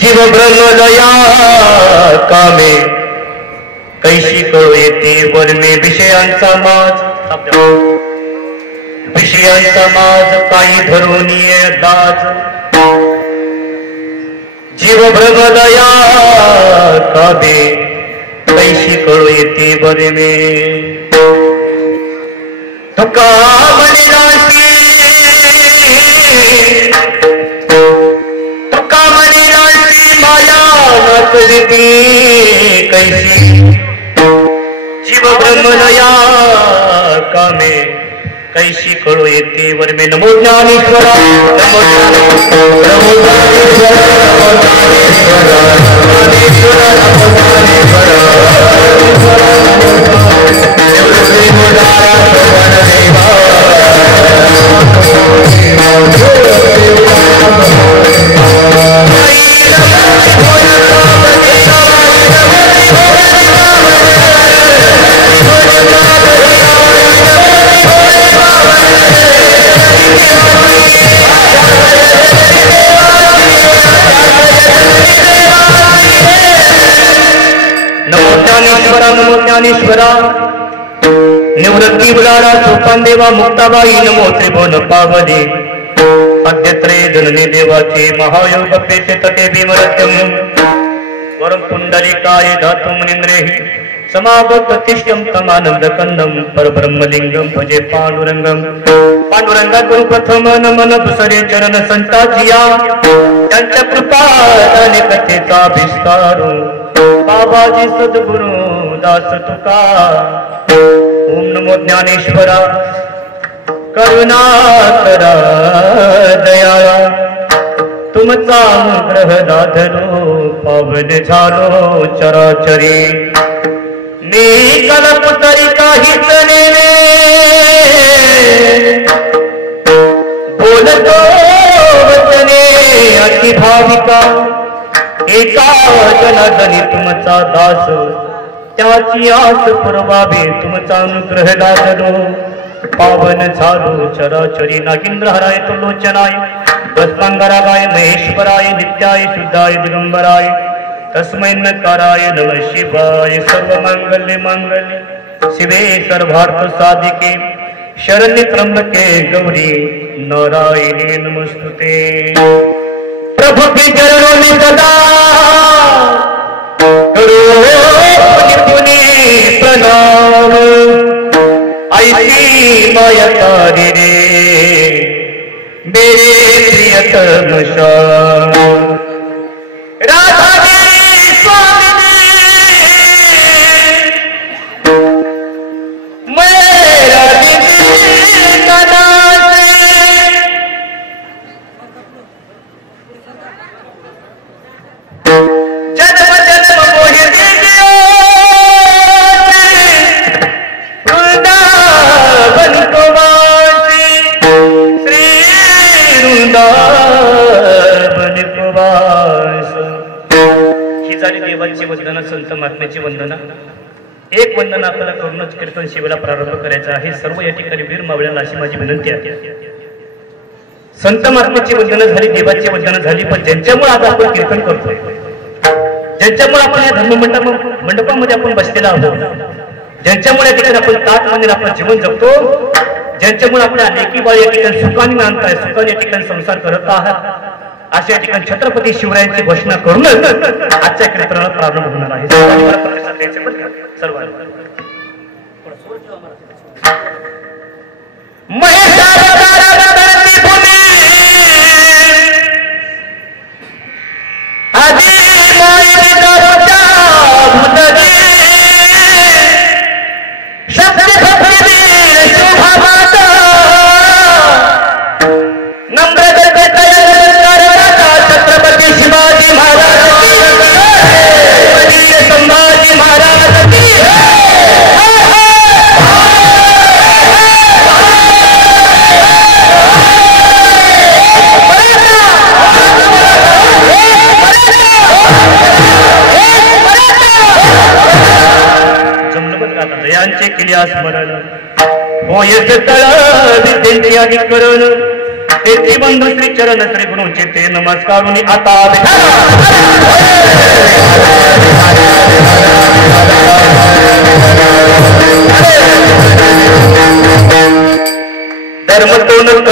जीव ब्रह्मदया कामे कैशी कळू येते वर्णे विषयांचा माज काही धरून ये दाज जीव ब्रह्मदया कामे कैशी कळू येते वर्णे तुका म्हणिलासी माया नाचरिती कैसी जीव ब्रह्मदया कामे कैशी कळू येते वर्मे नमो ज्ञानेश्वरा नमो ज्ञानेश्वरा नमो ज्ञानेश्वरा निवृत्ती बुलारा सोपान देवा मुक्ताबाई नमो त्रिभुवन पावने अद्यत्रे जननी देवाचे महायोग पेते तटे भीमरत्यम वरम पुंडलिकाय धातुम निंद्रेहि समागततिष्ठं तमानंद कंदम परब्रह्मलिंगम भजे पांडुरंगम पांडुरंगा गुरु प्रथम नमन दुसरे चरण संताजिया त्यांच्या कृपा दाने कथेचा विस्तार बाबाजी सद्गुरु दास तुका ओम नमो ज्ञानेश्वरा करुणाकरा दयाळा तुमचा अनुग्रह दाधरो पावन झालो चराचरी मी कल्प तरी काहीच नेले बोलतो वचने अति भाविका एका जनार्दनी तुमचा दास त्याची आस पुरवावे तुमचा अनुग्रह दादरो पावन झालो चराचरी नागेंद्र हराय तुलोचनाय भस्मांगरागाय महेश्वराय नित्याय शुद्धाय दिगंबराय तस्मै नकाराय नमः शिवाय सर्वमंगल्ये मंगल्ये शिवे सर्वार्थ साधिके शरण्ये त्र्यंबके गौरी नारायणी नमस्तुते प्रभु के चरणों में सदा करो पुनि प्रणाम ऐसी माया तारी रे मेरे प्रियतम श्याम राधा वंदना संत महात्म्याची वंदना एक वंदना आपल्याला करूनच कीर्तन शिवेला प्रारंभ करायचा आहे सर्व या ठिकाणी वीर मावळ्यांना अशी माझी विनंती आहे संत महात्म्याची वंदना झाली देवाची वंदना झाली पण ज्यांच्यामुळे आज आपण कीर्तन करतोय ज्यांच्यामुळे आपण या धर्म मंडपामध्ये आपण बसलेला आहोत ज्यांच्यामुळे या ठिकाणी आपण ताट म्हणजे आपलं जीवन जगतो ज्यांच्यामुळे आपल्या अनेकी बाळ या ठिकाणी सुखाने नांदताय सुखाने या ठिकाणी संसार करत आहात अशा ठिकाणी छत्रपती शिवरायांची घोषणा करून आजच्या कीर्तनाला प्रारंभ होणार आहे स्मरण होय तळ विद्येची करण तेची बंधू श्री चरण श्री गुरुचे ते नमस्कारुनी आता धर्मतोन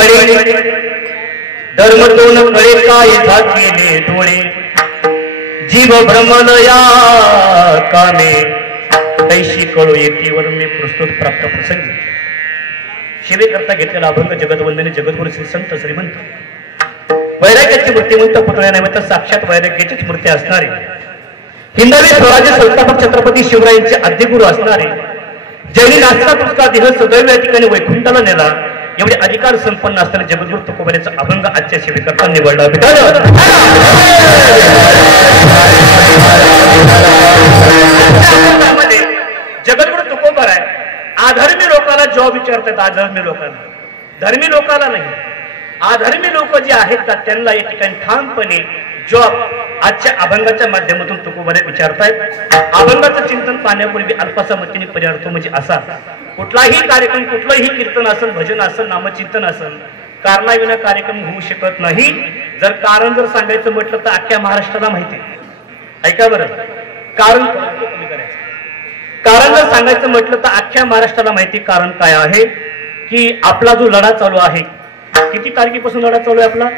कळे काय झाकेले डोळे जीव भ्रमलया कामे तैशी कळू येतीवर मी प्रस्तुत प्राप्त प्रसंगी शिवेकरता घेतलेला अभंग जगतवंदने जगद्गुरु श्री संत श्रीमंत वैराग्याची मूर्तिमंत पुतळ्यानिमित्त साक्षात वैराग्याचीच मूर्ती असणारे हिंदवी स्वराज्य संस्थापक छत्रपती शिवरायांचे आद्यगुरु असणारे ज्यांनी नाचता तुझका देह सदैव या ठिकाणी वैकुंठाला नेला एवढे अधिकार संपन्न असताना जगद्गुरु तुकोबाराचा अभंग आजच्या सेवेकरता निवडला जगद्गुरु तुकोबार आहे अधर्मी लोकांना जॉब विचारतात अधर्मी लोकांना धर्मी लोकांना नाही अधर्मी लोक जे आहेत का त्यांना या ठिकाणी ठामपणे जॉब आजच्या अभंगाच्या माध्यमातून तुकोबारे विचारतायत अभंगाचं चिंतन पाहण्यापूर्वी अल्पासा मतीने पर्यार्थ म्हणजे असा कुठलाही कार्यक्रम कुठलंही कीर्तन असेल भजन असेल नामचिंतन असेल कारणाविना कार्यक्रम होऊ शकत नाही जर कारण जर सांगायचं म्हटलं तर अख्ख्या महाराष्ट्राला माहिती आहे ऐका बरं कारण कमी करायचं कारण जर सांगायचं म्हटलं तर अख्ख्या महाराष्ट्राला माहिती कारण काय आहे की आपला जो लढा चालू आहे किती तारखेपासून लढा चालू आहे आपला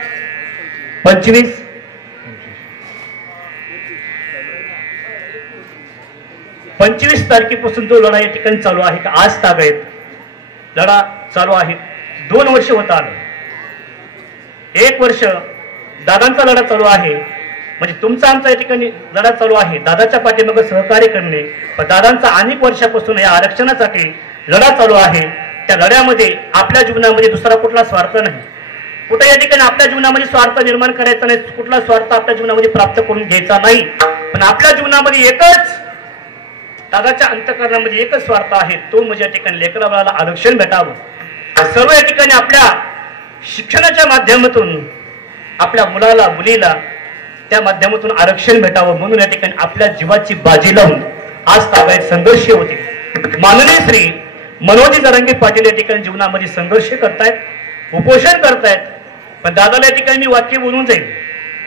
25 तारखेपासून जो लढा या ठिकाणी चालू आहे का आज तागायत लढा चालू आहे 2 वर्ष होत आले 1 वर्ष दादांचा लढा चालू आहे म्हणजे तुमचा आमचा या ठिकाणी लढा चालू आहे दादाच्या पाठीमागे सहकार्य करणे पण दादांचा अनेक वर्षापासून या आरक्षणासाठी लढा चालू आहे त्या लढ्यामध्ये आपल्या जीवनामध्ये दुसरा कुठला स्वार्थ नाही कुठे या ठिकाणी आपल्या जीवनामध्ये स्वार्थ निर्माण करायचा नाही कुठला स्वार्थ आपल्या जीवनामध्ये प्राप्त करून घ्यायचा नाही पण आपल्या जीवनामध्ये एकच दादाच्या अंतःकरणामध्ये एकच स्वार्थ आहे तो म्हणजे या ठिकाणी लेकरा बाळाला आरक्षण भेटावं सर्व या ठिकाणी आपल्या शिक्षणाच्या माध्यमातून आपल्या मुलाला मुलीला त्या माध्यमातून आरक्षण भेटावं म्हणून या ठिकाणी आपल्या जीवाची बाजी लावून आज तागायत संघर्ष होते माननीय श्री मनोजी जरांगे पाटील या ठिकाणी जीवनामध्ये संघर्ष करतायत उपोषण करतायत पण दादाला या ठिकाणी मी वाक्य बोलून जाईल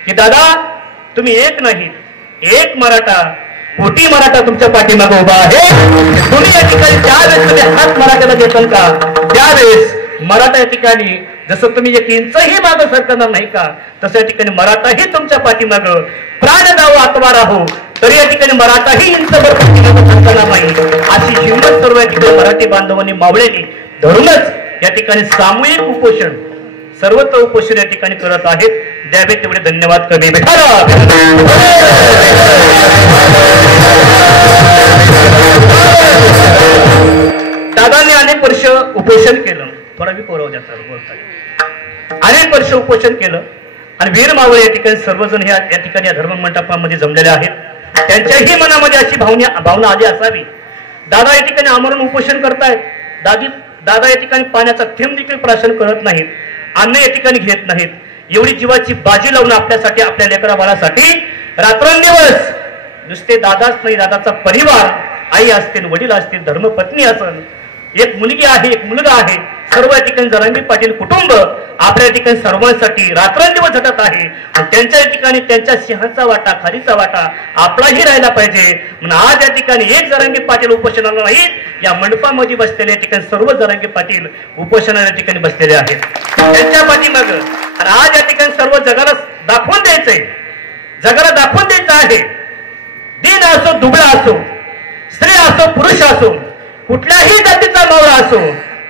की दादा तुम्ही एक नाही एक मराठा कोटी मराठा तुमच्या पाठीमागे उभा आहे तुम्ही या ठिकाणी ज्यावेळेस तुम्ही हात मराठ्याला देताल का त्यावेळेस मराठा या ठिकाणी जसं तुम्ही एक इंचही मागं सरकणार नाही का तसं या ठिकाणी मराठाही तुमच्या पाठीमागं प्राण जावं आत्मा राहो तरी या ठिकाणी मराठाही इंचभर पाठीमागं सरकणार नाही अशी हिंमत सर्व या ठिकाणी मराठी बांधवांनी मावळ्यांनी धरूनच या ठिकाणी सामूहिक उपोषण सर्वत्र उपोषण या ठिकाणी करत आहेत द्यावे तेवढे धन्यवाद कमी दादांनी अनेक वर्ष उपोषण केलं थोडा विकोराव जाता बोलताय अनेक वर्ष उपोषण केलं आणि वीर मावळे या ठिकाणी सर्वजण या ठिकाणी या धर्म मंडपामध्ये जमलेले आहेत त्यांच्याही मनामध्ये अशी भावना आली असावी दादा या ठिकाणी आमरण उपोषण करतायत दादा या ठिकाणी पाण्याचा थेंब देखील प्राशन करत नाहीत अन्न या ठिकाणी घेत नाहीत एवढी जीवाची बाजी लावून आपल्यासाठी आपल्या लेकरा बाळासाठी रात्रंदिवस नुसते दादाच नाही दादाचा परिवार आई असतील वडील असतील धर्मपत्नी असेल एक मुलगी आहे एक मुलगा आहे सर्व या ठिकाणी जरांगे पाटील कुटुंब आपल्या ठिकाणी सर्वांसाठी रात्रंदिवस झटत आहे आणि त्यांच्या ठिकाणी त्यांच्या सिंहाचा वाटा खालीचा वाटा आपलाही राहिला पाहिजे म्हणून आज या ठिकाणी एक जरांगे पाटील उपोषणाला नाहीत या मंडपामध्ये बसलेले या ठिकाणी सर्व जरांगे पाटील उपोषणाच्या ठिकाणी बसलेले आहेत त्यांच्या पाठीमाग आणि आज या ठिकाणी सर्व जगाला दाखवून द्यायचंय जगाला दाखवून द्यायचं आहे दिन असो दुबळा असो स्त्री असो पुरुष असो कुठल्याही जातीचा मावळा असो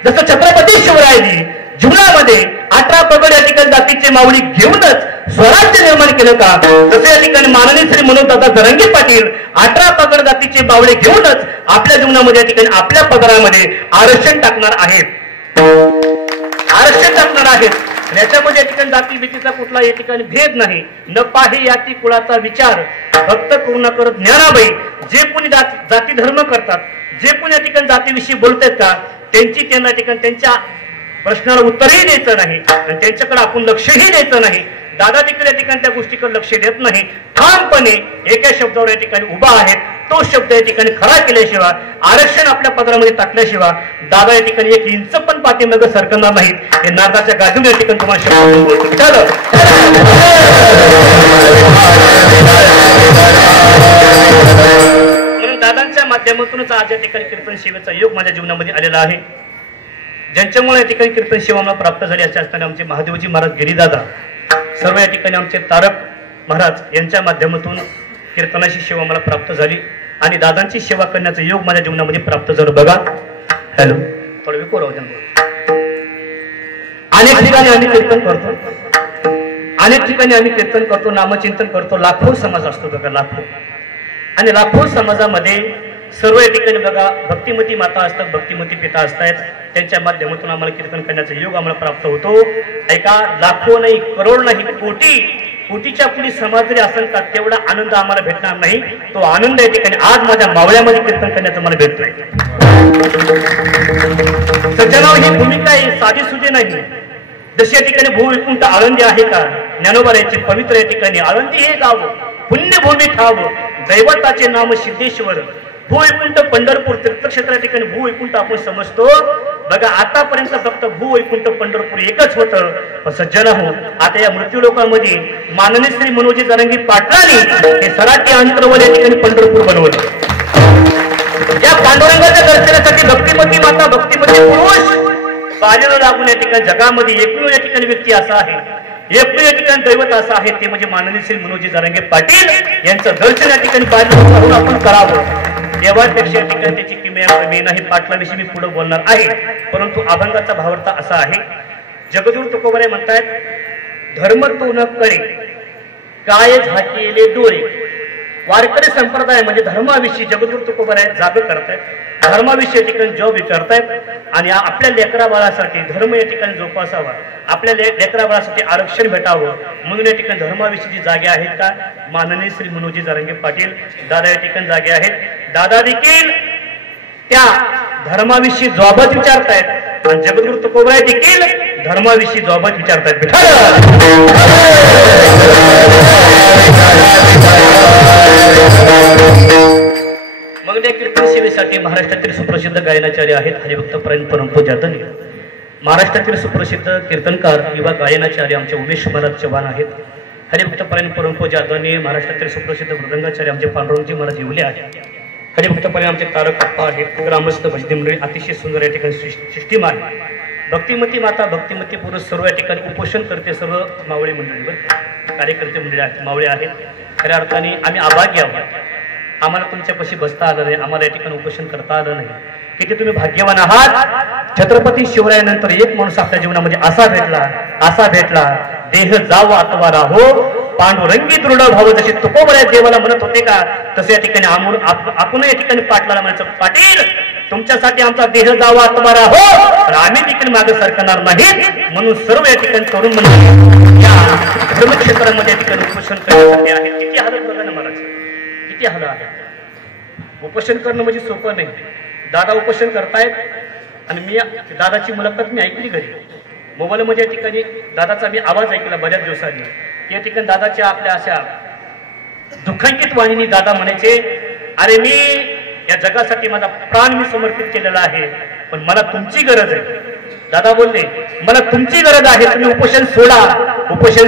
जसं छत्रपती शिवरायांनी जीवनामध्ये 18 पगड या ठिकाणी जातीचे मावळी घेऊनच स्वराज्य निर्माण केलं का तसं या ठिकाणी माननीय श्री मनोजदादा जरांगे पाटील 18 पगड जातीचे मावळे घेऊनच आपल्या जीवनामध्ये या ठिकाणी आपल्या पगारामध्ये आरक्षण टाकणार आहेत याच्यामध्ये या ठिकाणी जाती भीतीचा कुठला या ठिकाणी भेद नाही न पाहे याती कुळाचा विचार भक्त करुणा करत ज्ञानाबाई जे कोणी जाती धर्म करतात जे कोणी या ठिकाणी जातीविषयी बोलतात का त्यांची त्यांना ठिकाणी त्यांच्या प्रश्नाला उत्तरही द्यायचं नाही आणि त्यांच्याकडे आपण लक्षही द्यायचं नाही दादा देखील या ठिकाणी त्या गोष्टीकडे लक्ष देत नाही ठामपणे एका शब्दावर या ठिकाणी उभा आहेत तो शब्द या ठिकाणी खरा केल्याशिवाय, आरक्षण आपल्या पदरामध्ये टाकल्याशिवाय दादा या ठिकाणी एक इंच पण पाठीमागे सरकणार नाहीत. हे नादाच्या गाजून या ठिकाणी तुम्हाला शब्द बोलतो. चलो म्हणून दादांच्या माध्यमातूनच आज या ठिकाणी कीर्तन सेवेचा योग माझ्या जीवनामध्ये आलेला आहे. ज्यांच्यामुळे या ठिकाणी कीर्तन सेवा मला प्राप्त झाली असे असताना आमचे महादेवजी महाराज गिरीदादा, सर्व या ठिकाणी आमचे तारक महाराज यांच्या माध्यमातून कीर्तनाची सेवा मला प्राप्त झाली आणि दादांची सेवा करण्याचा योग माझ्या जीवनामध्ये प्राप्त झालं. बघा हॅलो थोडं विकोर अनेक ठिकाणी आम्ही कीर्तन करतो, अनेक ठिकाणी आम्ही कीर्तन करतो, नामचिंतन करतो. लाखो समाज असतो बघा, लाखो आणि लाखो समाजामध्ये सर्व या ठिकाणी बघा भक्तिमती माता असतात, भक्तिमती पिता असतात. त्यांच्या माध्यमातून आम्हाला कीर्तन करण्याचा योग आम्हाला प्राप्त होतो. ऐका, लाखो नाही, करोड नाही, कोटी कोटीच्या पुढे समाज जरी असेल का तेवढा आनंद आम्हाला भेटणार नाही. तो आनंद या ठिकाणी आज माझ्या मावळ्यामध्ये कीर्तन करण्याचा मला भेटतोय. सज्जनाव ही भूमिका आहे, साधी सुधी नाही. जशी या ठिकाणी भूविकुंठ आळंदी आहे का, ज्ञानोबाराची पवित्र या ठिकाणी आळंदी हे गाव, पुण्यभूमी ठाव, दैवताचे नाम सिद्धेश्वर, भूवैकुंठ पंढरपूर तीर्थक्षेत्र या ठिकाणी भूवैकुंठ आपण समजतो. बघा आतापर्यंत फक्त भूवैकुंठ पंढरपूर एकच होतं. पण सज्जन हो, आता या मृत्यू लोकांमध्ये माननीय श्री मनोजी जरांगी पाटलांनी हे सराटी अंतरवल या ठिकाणी पंढरपूर बनवलं. या पांडुरंगाच्या दर्शनासाठी भक्तिमती माता, भक्तिमती पुरुष बाजेला लागून या ठिकाणी जगामध्ये एकमेव या ठिकाणी व्यक्ती असा आहे, एकमेव या ठिकाणी दैवत असं आहे, ते म्हणजे माननीय श्री मनोजी जरांगे पाटील यांचं दर्शन या ठिकाणी बाजूला आपण करावं. देवापेक्षा या ठिकाणी त्याची किमया कमी नाही. पाटलाविषयी मी पुढे बोलणार आहे, परंतु अभंगाचा भावार्थ असा आहे. जगद्गुरु तुकोबाराय म्हणतायत, धर्म तो न कळे काय झाकेले डोळे. वारकरी संप्रदाय म्हणजे धर्माविषयी जगद्गुरु तुकोबाराय जाग करतायत, धर्माविषयी या ठिकाणी जॉब विचारतायत आणि आपल्या लेकरा बाळासाठी धर्म या ठिकाणी जोपासावा, आपल्या लेकरा बाळासाठी आरक्षण भेटावं म्हणून या ठिकाणी धर्माविषयी जागे आहेत का माननीय श्री मनोजी जरांगे पाटील दादा या ठिकाणी जागे आहेत. दादा देखील त्या धर्माविषयी जॉबच विचारतायत आणि जगद्गुरु तुकोबाराय देखील धर्माविषयी जॉबच विचारतायत. मग त्या कीर्तन सेवेसाठी महाराष्ट्रातील सुप्रसिद्ध गायनाचार्य आहेत हरिभक्त परमपूज्य जातनी. महाराष्ट्रातील सुप्रसिद्ध कीर्तनकार किंवा गायनाचार्य आमचे उमेश महाराज चव्हाण आहेत. हरिभक्त परमपूज्य जातनी. महाराष्ट्रातील सुप्रसिद्ध मृदंगाचार्य आमचे पांडुरंगजी महाराज येवले आहेत. हरिभक्त आमचे तारक अप्पा आहेत. ग्रामस्थ भजनी मंडळी अतिशय सुंदर या ठिकाणी सिस्टीम आहे. भक्तिमती माता, भक्तिमती पुरुष सर्व या ठिकाणी उपोषण करते, सर्व मावळी मंडळीवर कार्यकर्ते मंडळी आहेत, मावळे आहेत. खऱ्या अर्थाने आम्ही अभाग्य आहोत, आम्हाला तुमच्यापाशी बसता आलं नाही, आम्हाला या ठिकाणी उपोषण करता आलं नाही. किती तुम्ही भाग्यवान आहात. छत्रपती शिवरायानंतर एक माणूस आपल्या जीवनामध्ये असा भेटला, देह जाव आत्मा राहो, पांडुरंगी दृढ भाव. जसे तुकोबाराय देवाला म्हणत होते का, तसे या ठिकाणी आपण या ठिकाणी पाटलाला म्हणायचं, पाटील तुमच्यासाठी आमचा देह जावा आत्मा राहो, तर आम्ही देखील मागे सरकणार नाही. म्हणून सर्व या ठिकाणी तरुण मंडळी या धर्मक्षेत्रामध्ये या ठिकाणी उपोषण करण्यासाठी आहे. किती हालत बघा ना महाराज, किती हाल आहे. उपोषण करणं म्हणजे सोपं नाही. दादा उपोषण करतायत आणि मी दादाची मुलाखत मी ऐकली घरी मोबाईलमध्ये. या ठिकाणी दादाचा मी आवाज ऐकला बऱ्याच दिवसांनी. या ठिकाणी दादाच्या आपल्या अशा दुःखांकित वाणीने दादा म्हणायचे, अरे मी या जगासाठी माझा प्राण मी समर्पित केलेला आहे, पण मला तुमची गरज आहे. दादा बोलले, मला तुमची गरज आहे, तुम्ही उपोषण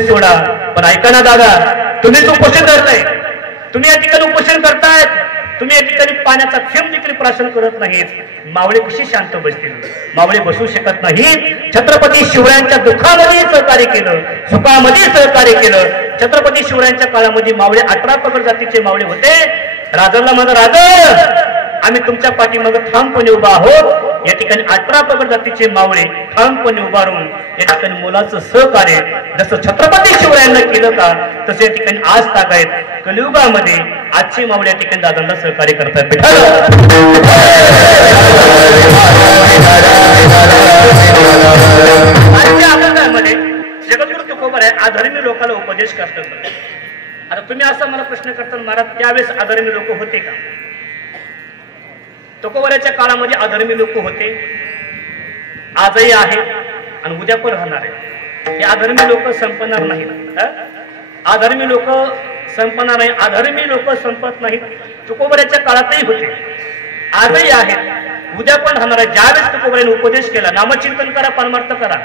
सोडा. पण ऐका ना दादा, तुम्हीच उपोषण करताय, तुम्ही या ठिकाणी उपोषण करतायत, तुम्ही या ठिकाणी पाण्याचा थेंब देखील प्राशन करत नाहीत. मावळे कशी शांत बसतील? मावळे बसू शकत नाहीत. छत्रपती शिवरायांच्या दुःखामध्ये सहकार्य केलं, सुखामध्ये सहकार्य केलं. छत्रपती शिवरायांच्या काळामध्ये मावळे 18 पगड जातीचे मावळे होते. राजाला माझा राजा, आम्ही तुमच्या पाठीमागे ठामपणे उभा आहोत. या ठिकाणी 18 पगड जातीचे मावळे ठामपणे उभा राहून या ठिकाणी मुलाचं सहकार्य जसं छत्रपती शिवरायांना केलं का, तसं या ठिकाणी आज तागायत कलियुगामध्ये आजचे मावळे या ठिकाणी दादांना सहकार्य करतात. आजच्या आनंदामध्ये जगद्गुरु तुकोबाराय अधर्मी लोकांना उपदेश करतात. आता तुम्ही असा मला प्रश्न करता, महाराज त्यावेळेस अधर्मी लोक होते का? तुकोबारायच्या काळामध्ये अधर्मी लोक होते, आजही आहेत आणि उद्या पण राहणार आहे. हे अधर्मी लोक संपणार नाहीत. अधर्मी लोक संपणार नाही, अधर्मी लोक संपत नाहीत. तुकोबऱ्याच्या काळातही होते, आजही आहेत, उद्या पण राहणार आहे. ज्यावेळेस तुकोबऱ्याने उपदेश केला, नामचिंतन करा, परमार्थ करा,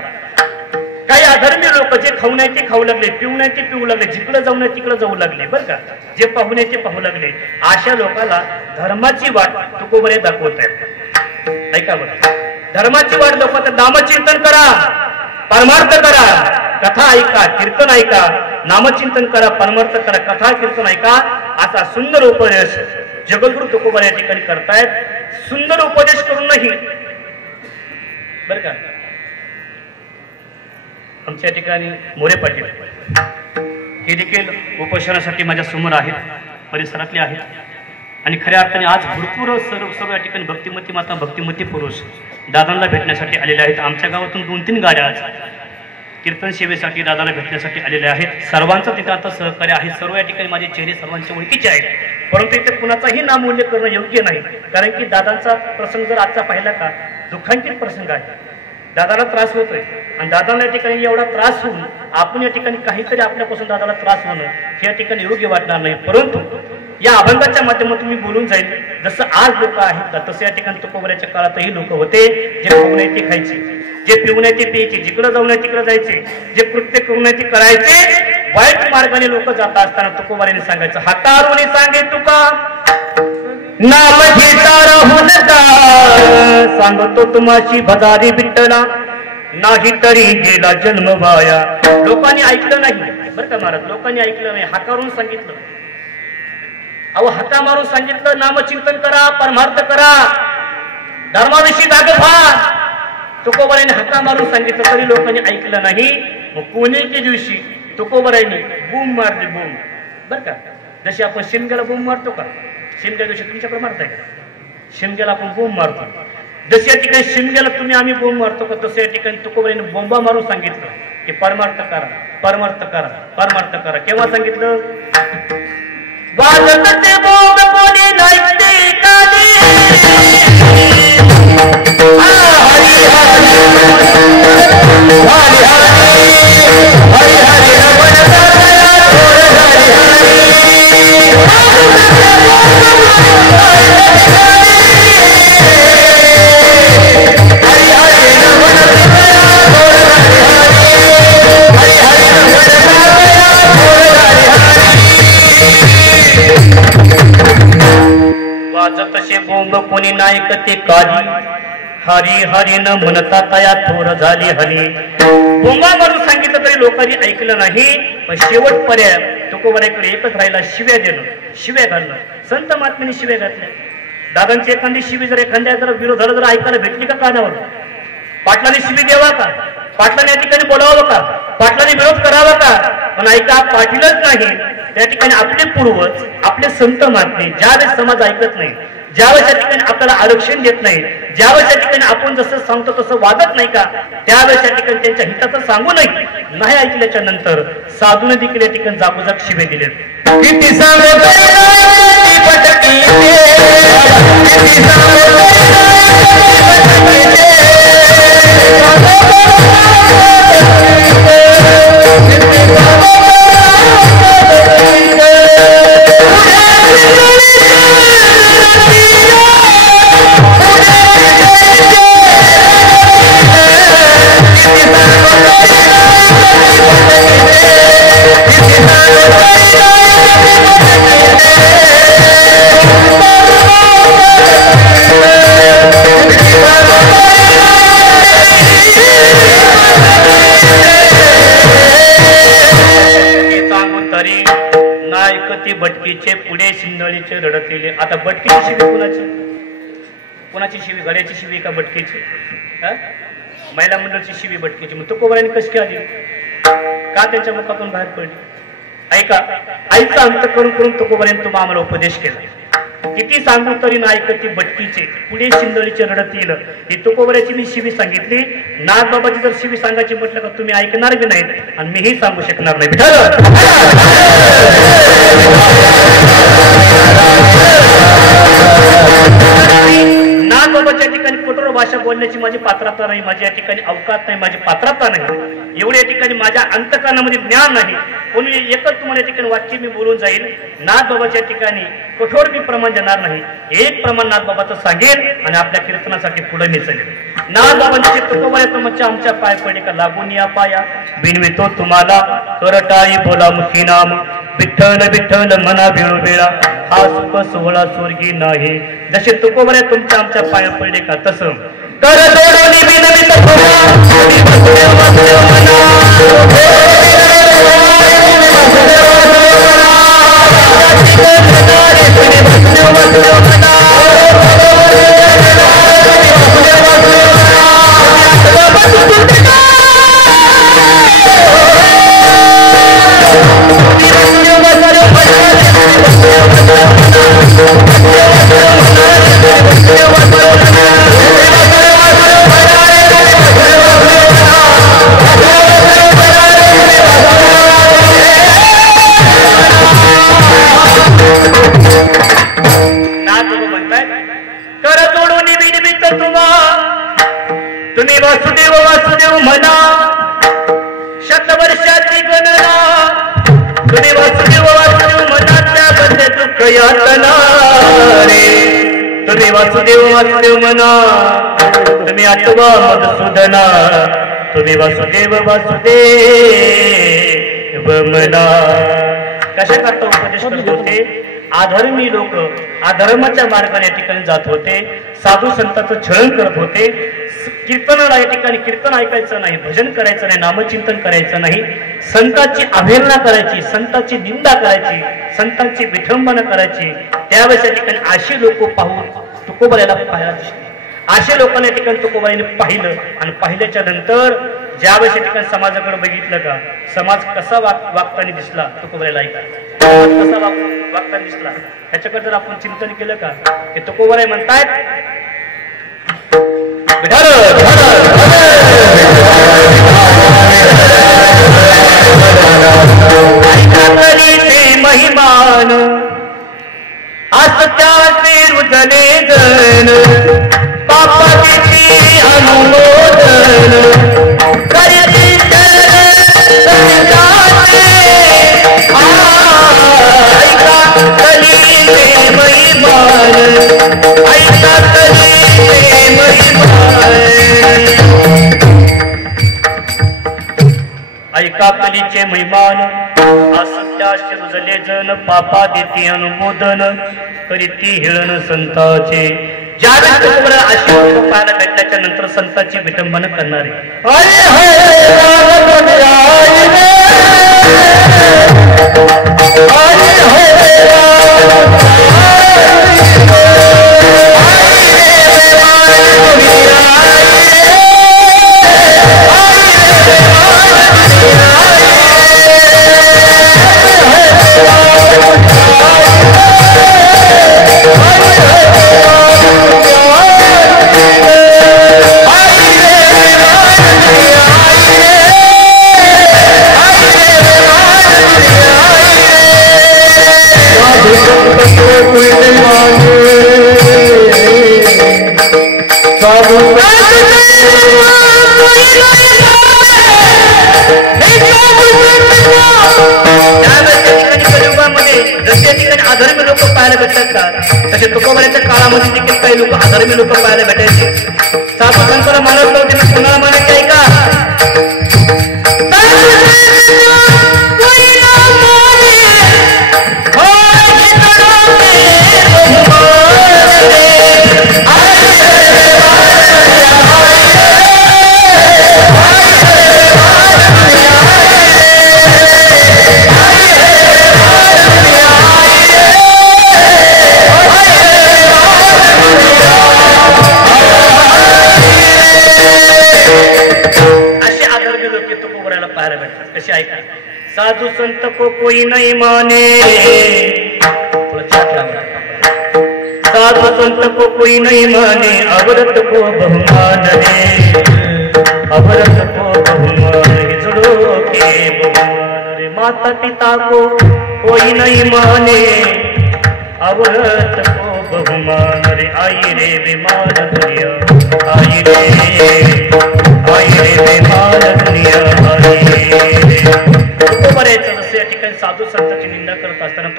काही अधर्मी लोक जे खाऊ नये ते खाऊ लागले, पिऊ नये ते पिऊ लागले, जिकडे जाऊ नये तिकडे जाऊ लागले, बरं का, जे पाहू नये ते पाहू लागले. अशा लोकांना धर्माची वाट तुकोबरे दाखवत आहेत. ऐका बरं, धर्माची वाट दाखवत, नामचिंतन करा, परमार्थ करा, कथा ऐका, कीर्तन ऐका, नामचिंतन करा, परमार्थ करा, कथा कीर्तन ऐका, असा सुंदर उपदेश जगद्गुरु तुकोबा या ठिकाणी करतायत. सुंदर उपदेश करूनही बरं का, आमच्या ठिकाणी मोरे पाटील हे देखील उपोषणासाठी माझ्या समोर आहेत, परिसरातले आहेत. आणि खऱ्या अर्थाने आज भरपूर सर्व या ठिकाणी भक्तिमती माता, भक्तिमती पुरुष दादांना भेटण्यासाठी आलेले आहेत. आमच्या गावातून 2-3 गाड्या आज कीर्तन सेवेसाठी दादाला भेटण्यासाठी आलेले आहेत. सर्वांचं तिथं आता सहकार्य आहे. सर्व या ठिकाणी माझे चेहरे सर्वांचे ओळखीचे आहेत, परंतु इथे कुणाचाही नाम उल्लेख करणं योग्य नाही, कारण की दादांचा प्रसंग जर आजचा पाहिला का, दुःखांकित प्रसंग आहे. दादाला त्रास होतोय आणि दादाला या ठिकाणी एवढा त्रास होऊन आपण या ठिकाणी काहीतरी आपल्यापासून दादाला त्रास होणं हे या ठिकाणी योग्य वाटणार नाही. परंतु या अभंगाच्या माध्यमातून मी बोलून जाईल. जसं आज लोक आहेत तसं या ठिकाणी तुकोबऱ्याच्या काळातही लोक होते, जे खाऊ नये ते खायचे, जे पिऊ नये ते प्यायचे, जिकडे जाऊ नये तिकडे जायचे, जे कृत्य करू नये ते करायचे. वाईट मार्गाने लोक जात असताना तुकोबाऱ्याने सांगायचं, हातारुनी सांगे तुका नाम घेता राहू नका, सांगतो तुम्हाशी भदारी विठ्ठला, नाही तरी गेला जन्म वाया. लोकांनी ऐकलं नाही बरं का महाराज, लोकांनी ऐकलं नाही, हाकारून सांगितलं. अहो हाका मारून सांगितलं, नामचिंतन करा, परमार्थ करा, धर्माविषयी जागे व्हा. तुकोबारायने हाका मारून सांगितलं तरी लोकांनी ऐकलं नाही. मग पुणेच्या दिवशी तुकोबारायने बूम मारली, बूम बरं का, जशी आपण शिमग्याला बूम मारतो का, शिमग्या दिवशी तुमच्याकडे मारताय का, शिमग्याला आपण बोंब मारतो, जशी या ठिकाणी शिमग्याला तुम्ही आम्ही बोंब मारतो का, तसं या ठिकाणी तुकोबारायने बोंबा मारून सांगितलं की परमार्थ करा, परमार्थ करा, परमार्थ करा. केव्हा सांगितलं, वाजत ते बोंब कोणी नाचते काली, वाजतसे बोंब कोणी नायकते काली, हरी हरी न म्हणता तया थोर झाली हरी. बोंबा मारून सांगितलं तरी लोकांनी ऐकलं नाही. पण शेवट पर्याय तुकोबारायकडे एकच राहिला, शिव्या देणं, शिव्या घालणं. संत महात्म्याने शिव्या घातल्या. दादांची एखादी शिवी जर एखाद्या जर विरोधाला जर ऐकायला भेटली का कानावर, पाटलाने शिवी द्यावा का, पाटलाने या ठिकाणी बोलावं का, पाटलाने विरोध करावा का. पण ऐका, पाटीलच नाही, त्या ठिकाणी आपले पूर्वज, आपले संत महात्मे ज्यावेळेस समाज ऐकत नाही, ज्यावेळेस या ठिकाणी आपल्याला आरक्षण देत नाही, ज्यावेळेस या ठिकाणी आपण जसं सांगतो तसं वागत नाही का, त्यावेळेस या ठिकाणी त्यांच्या हिताचं सांगू नाही ऐकल्याच्या नंतर साधूने देखील या ठिकाणी जागोजाग शिवे दिले. किती भटकीचे पुढे शिंदळीचे रडतलेले. आता भटकीची शिवी कोणाची शिवी, घराची शिवी का भटकीची, महिला मंडळची शिवी भटकीची. मग तुकोबारायने कशी आली का, त्यांच्या मुखातून बाहेर पडली. ऐका, आईचा अंत करून तुकोबारायने तुम्हाला आम्हाला उपदेश केला. किती सांगू तरी ना ऐकती भटकीचे पुढे शिंदळीचे रडत येईल. ही तुकोबारायची मी शिवी सांगितली. नागबाबाची जर शिवी सांगायची म्हटलं का तुम्ही ऐकणार बी नाहीत आणि मीही सांगू शकणार नाही. नागबाबाच्या ठिकाणी कठोर भाषा बोलण्याची माझी पात्रता नाही, माझी या ठिकाणी अवकात नाही, माझी पात्रता नाही. एवढे या ठिकाणी माझ्या अंतकरणामध्ये ज्ञान नाही, कोणी एकच तुम्हाला या ठिकाणी वाक्य मी बोलून जाईल. नाथबाबाच्या ठिकाणी कठोर मी प्रमाण देणार नाही, एक प्रमाण नाथबाबाचं सांगेल आणि आपल्या कीर्तनासाठी पुढे मी चलेल. नाथबाबांचे तुकोबाया तुमच्या आमच्या पाय पडले का लागून या पाया, बिनवितो तुम्हाला करटाळी बोला मुखी नाम, विठ्ठल विठ्ठल मना वेळोवेळा, हा सुख सोहळा स्वर्गी नाही. जसे तुकोबाया तुमच्या आमच्या पाय पडले का तसं कर जोडून विनवित तुम्ही वासुदेव वासुदेव म्हणा, शतवर्षाची गणना, तुम्ही वासुदेव वासुदेव म्हणा, त्यामध्ये दुःख यातना रे. तुम्ही वासुदेव वासुदेव म्हणा, तुम्ही आठवा मधुसूदना, तुम्ही वासुदेव वासुदेव म्हणा. कशा करता उपदेश करत होते? अधर्मी लोक अधर्माच्या मार्गाने या ठिकाणी जात होते, साधू संतांचं छळण करत होते. कीर्तनाला या ठिकाणी कीर्तन ऐकायचं नाही, भजन करायचं नाही, नामचिंतन करायचं नाही, संतांची अवहेलना करायची, संतांची निंदा करायची, संतांची विठंबना करायची. त्यावेळेस या ठिकाणी अशी लोक पाहून तुकोबाला पाहायला दिसले. अशा लोकांना या ठिकाणी तुकोबाईने पाहिलं आणि पाहिल्याच्या नंतर ज्यावेळेस या ठिकाणी समाजाकडे बघितलं का, समाज कसा वागताना दिसला तुकोबाला ऐका, कसा वागताना दिसला ह्याच्याकडे जर आपण चिंतन केलं का, की तुकोबाई म्हणतायत महिमान असत्याचे रुजले जन, पापाची अनुमोदन करीती ऐका कलीचे महिमान, ऐका कलीचे महिमान, ऐका कलीचे महिमान असत्याशी रुजले जन, पापा देती अनुमोदन करीती हिळण संताचे. ज्यावेळेस अशी पाहायला भेटल्याच्या नंतर संतांची विटंबना करणारे अधर्मी लोक पाहायला भेटतात का, तसे तुकोबाच्या काळामध्ये देखील काही लोक अधर्मी लोक पाहायला भेटायचे. साधू संतांना मानत नव्हते ना, कोणाला मानायचे आहे का? साधु संत को कोई नहीं माने, साधु संत को कोई नहीं माने, अवरत को बहुमान रे, अवरत को बहुमान हिजड़ों के बहुमान रे. माता पिता को कोई नहीं माने, अवरत को बहुमान रे. आई रे बीमार दुनिया, आई रे बीमार दुनिया, आई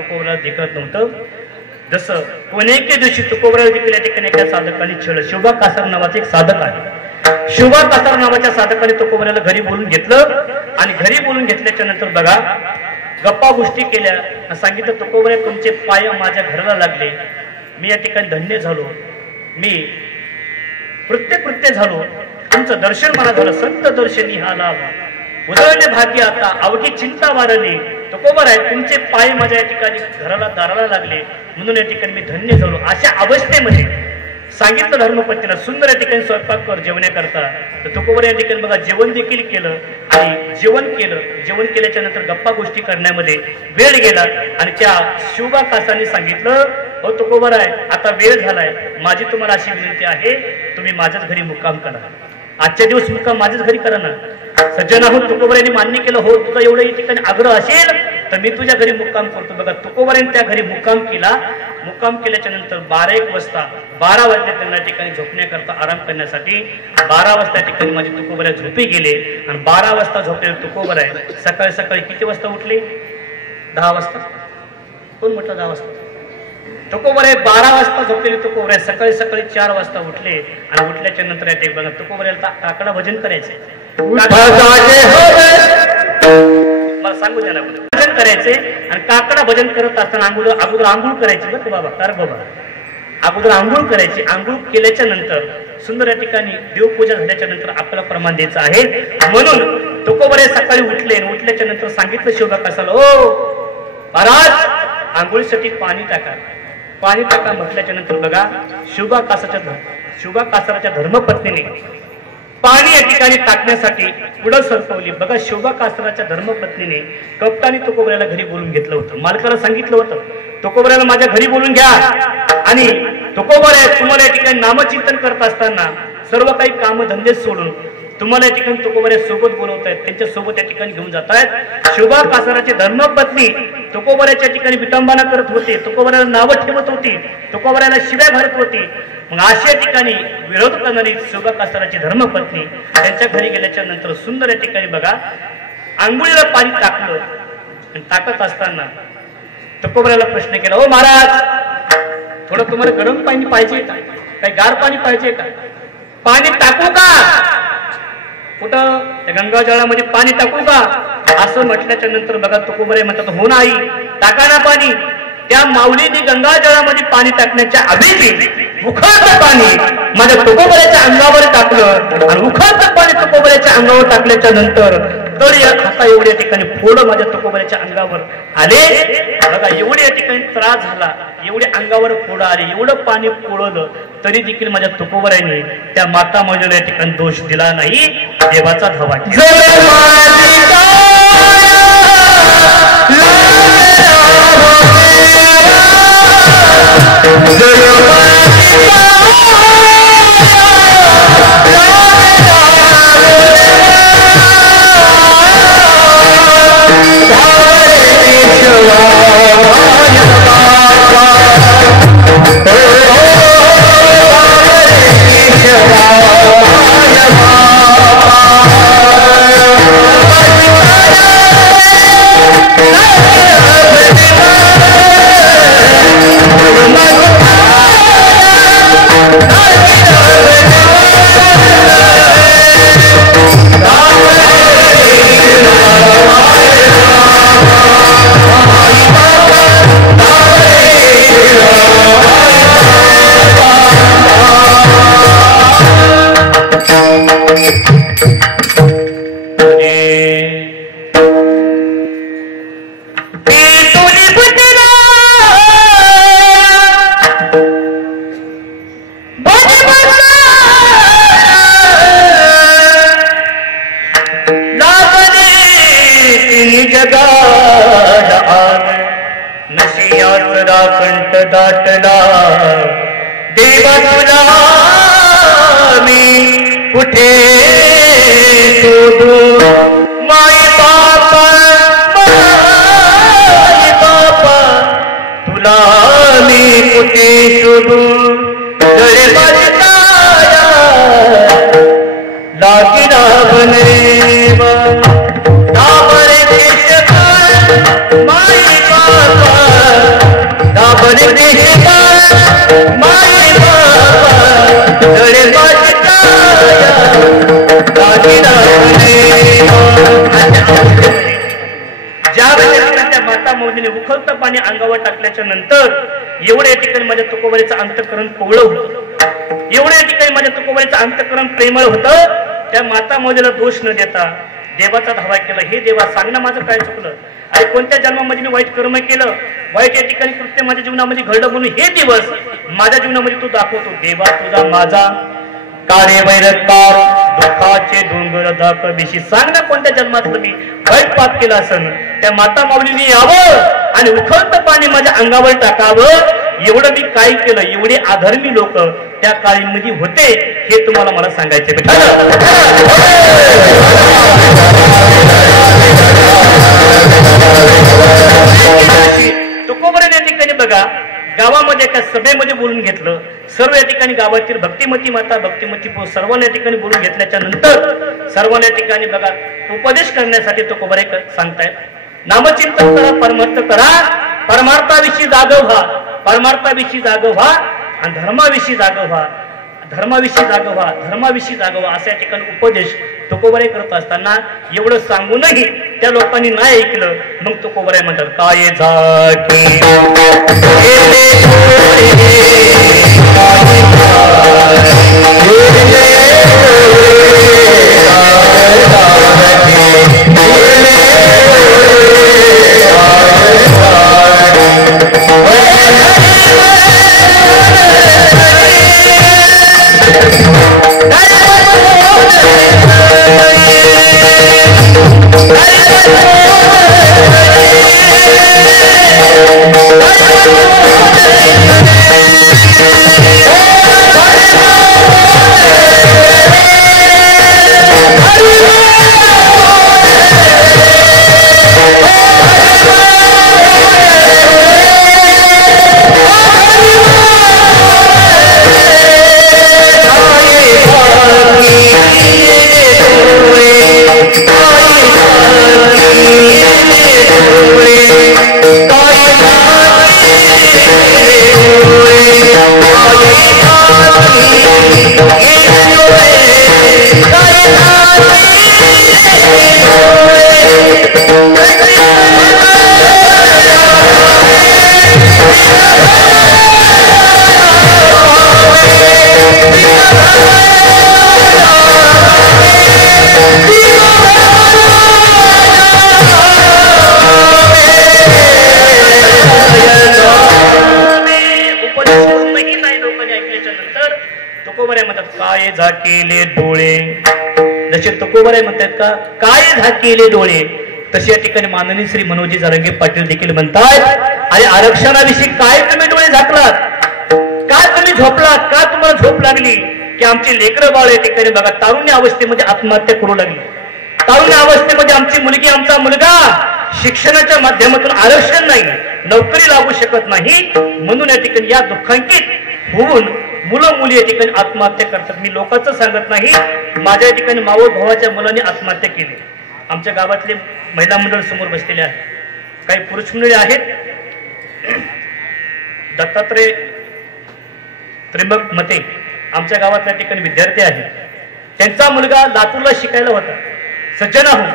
तुकोबराला देखत नव्हतं. जसं कोणेके दिवशी तुकोबराला देखील या ठिकाणी एका साधकाने छळ, शिवबा कासार नावाचा एक साधक आहे. शिवबा कासार नावाच्या साधकाने तुकोबराला घरी बोलून घेतलं आणि घरी बोलून घेतल्याच्या नंतर बघा गप्पा गोष्टी केल्या. सांगितलं तुकोबरा तुमचे पाय माझ्या घराला लागले, मी या ठिकाणी धन्य झालो, मी कृत्य झालो, तुमचं दर्शन मला झालं, संत दर्शनी हा लाभ उदळणे भाग्य आता अवघी चिंता वारली. तुकोबर आहे तुमचे पाय माझ्या या ठिकाणी घराला दाराला लागले म्हणून या ठिकाणी मी धन्य झालो. अशा अवस्थेमध्ये सांगितलं धर्मपत्नीला सुंदर या ठिकाणी स्वयंपाक कर जेवण्याकरता. तर तुकोबर या ठिकाणी बघा जेवण देखील केलं आणि जेवण केल्याच्या नंतर गप्पा गोष्टी करण्यामध्ये वेळ गेला आणि त्या शिवबा कासाने सांगितलं हो तुकोबर आहे आता वेळ झालाय, माझी तुम्हाला अशी विनंती आहे तुम्ही माझ्याच घरी मुक्काम करा, आजच्या दिवस मुक्काम माझ्याच घरी करा ना. सज्जनाहून तुकोबरांनी मान्य केलं हो तुझा एवढं या ठिकाणी आग्रह असेल तर मी तुझ्या घरी मुक्काम करतो. बघा तुकोबरांनी त्या घरी मुक्काम केला. मुक्काम केल्याच्या नंतर 12 वाजता 12 वाजता त्यांना ठिकाणी झोपण्याकरता आराम करण्यासाठी 12 वाजता ठिकाणी माझे तुकोबरा झोपी गेले आणि 12 वाजता झोपलेले तुकोबर आहे सकाळी किती वाजता उठले? 10 वाजता. कोण म्हटलं 10 वाजता? तुकोबर आहे 12 वाजता झोपलेले तुकोबर आहे सकाळी 4 वाजता उठले आणि उठल्याच्या नंतर या ठिकाणी बघा तुकोबराला काकडा भजन करायचे. मला सांगू द्या ना भजन करायचे आणि काकडा भजन करत असताना अगोदर आंघोळ करायची बरं बाबा. तर बाबा अगोदर आंघोळ करायची. आंघोळ केल्याच्या नंतर सुंदर या ठिकाणी देवपूजा झाल्याच्या नंतर आपल्याला प्रमाण द्यायचं आहे. म्हणून तुकोबरे सकाळी उठले आणि उठल्याच्या नंतर सांगितलं शिवबा कासाला ओ महाराज आंघोळीसाठी पाणी टाका म्हटल्याच्या नंतर बघा शिवबा कासाराच्या धर्मपत्नीने पाणी या ठिकाणी टाकण्यासाठी पुढं सरकवली. बघा शिवबा कासाराच्या धर्मपत्नीने कपटाने तुकोबऱ्याला घरी बोलून घेतलं होतं. मालकाला सांगितलं होतं तुकोबऱ्याला माझ्या घरी बोलून घ्या आणि तुकोबरे तुम्हाला या ठिकाणी नामचिंतन करत असताना सर्व काही कामधंदे सोडून तुम्हाला या ठिकाणी तुकोबऱ्या सोबत बोलवतायत, त्यांच्या सोबत या ठिकाणी घेऊन जातायत. शिवबा कासाराची धर्मपत्नी तुकोबऱ्याच्या ठिकाणी विटंबना करत होते, तुकोबऱ्याला नावं ठेवत होती, तुकोबऱ्याला शिव्या घालत होती. मग अशा ठिकाणी विरोध करणारी शिवबा कासाराची धर्मपत्नी त्यांच्या घरी गेल्याच्या नंतर सुंदर या ठिकाणी बघा आंघोळीला पाणी टाकलं आणि टाकत असताना तुकोबऱ्याला प्रश्न केला ओ महाराज थोडं तुम्हाला गरम पाणी पाहिजे का, काही गार पाणी पाहिजे का, पाणी टाकू का, कुठं त्या गंगाजळामध्ये पाणी टाकू का असं म्हटल्याच्या नंतर बघा तुकोबरे म्हणतात हो नाही टाका ना पाणी. त्या माऊलीने गंगाजळामध्ये पाणी टाकण्याच्या ऐवजी उखळतं पाणी माझ्या तुकोबऱ्याच्या अंगावर टाकलं आणि उखळतं पाणी तुकोबऱ्याच्या अंगावर टाकल्याच्या नंतर तरी आता एवढ्या ठिकाणी फोड माझ्या तुकोबऱ्याच्या अंगावर आले. बघा एवढे या ठिकाणी त्रास झाला, एवढे अंगावर फोड आले, एवढं पाणी पोळलं तरी देखील माझ्या तुकोबऱ्याने त्या माता माऊलीला या ठिकाणी दोष दिला नाही. देवाचा धावा कंठ दाटला देवा तुला मी कुठे शोधू माय बापा तुला मी कुठे शोधू जळे माझी ताया लागिना बनेवा माय बापा माता मौलीने उखळतं पाणी अंगावर टाकल्याच्या नंतर एवढे या ठिकाणी माझ्या तुकोबारीचं अंतःकरण कोवळं होतं, एवढे या ठिकाणी माझ्या तुकोबारीचं अंतःकरण प्रेमळ होतं. त्या माता मौलीला दोष न देता देवाचा धावा केला. हे देवा सांग ना माझं काय चुकलं, आणि कोणत्या जन्मामध्ये मी वाईट कर्म केलं, वाईट या ठिकाणी कृत्य माझ्या जीवनामध्ये घडलं, म्हणून हे दिवस माझ्या जीवनामध्ये तू दाखवतो. देवा तुझा माझा काळे वैरकार दुःखाचे डोंगर दाखविशी, सांग ना कोणत्या जन्मातलं मी वाईट पाप केलं असन. त्या माता माऊलीने यावं आणि उखळतं पाणी माझ्या अंगावर टाकावं. एवढं मी काय केलं, एवढे अधर्मी लोक त्या काळीमध्ये होते, हे तुम्हाला मला सांगायचे. तुकोबराने या ठिकाणी बघा गावामध्ये एका सभेमध्ये बोलून घेतलं. सर्व या ठिकाणी गावातील भक्तिमती माता भक्तिमती सर्वांना या ठिकाणी बोलून घेतल्याच्या नंतर सर्वांना या ठिकाणी बघा उपदेश करण्यासाठी तुकोबरे सांगतायत. नामचिंतन करा, परमार्थ करा, परमार्थाविषयी जागं व्हा, परमार्थाविषयी जागं व्हा आणि धर्माविषयी जागं व्हा, धर्माविषयी जागं व्हा, धर्माविषयी जागं व्हा, अशा ठिकाणी उपदेश तुकोबरे करत असताना एवढं सांगूनही त्या लोकांनी नाही ऐकलं. मग तुकोबरे म्हणतात काय झाकी झाकेले डोळे. जसे तुकोबराय म्हणतात का काय झाकेले डोळे, तसे या ठिकाणी माननीय श्री मनोजी जरांगे पाटील देखील म्हणतात आणि आरक्षणाविषयी काय तुम्ही डोळे झाकलात, काय तुम्ही झोपलात, का तुम्हाला झोप लागली की आमची लेकरं बाळ या ठिकाणी बघा तारुण्य अवस्थेमध्ये आत्महत्या करू लागली. तारुण्य अवस्थेमध्ये आमची मुलगी आमचा मुलगा शिक्षणाच्या माध्यमातून आरक्षण नाही, नोकरी लागू शकत नाही, म्हणून या ठिकाणी या दुःखांकित होऊन मुलं मुली या ठिकाणी आत्महत्या करतात. मी लोकांचं सांगत नाही, माझ्या या ठिकाणी मावळ भावाच्या मुलांनी आत्महत्या केली. आमच्या गावातले महिला मंडळ समोर बसलेले आहेत, काही पुरुष मंडळी आहेत. दत्तात्रय त्रिंबक मते आमच्या गावात या ठिकाणी विद्यार्थी आहेत. त्यांचा मुलगा लातूरला शिकायला होता. सज्जनाहून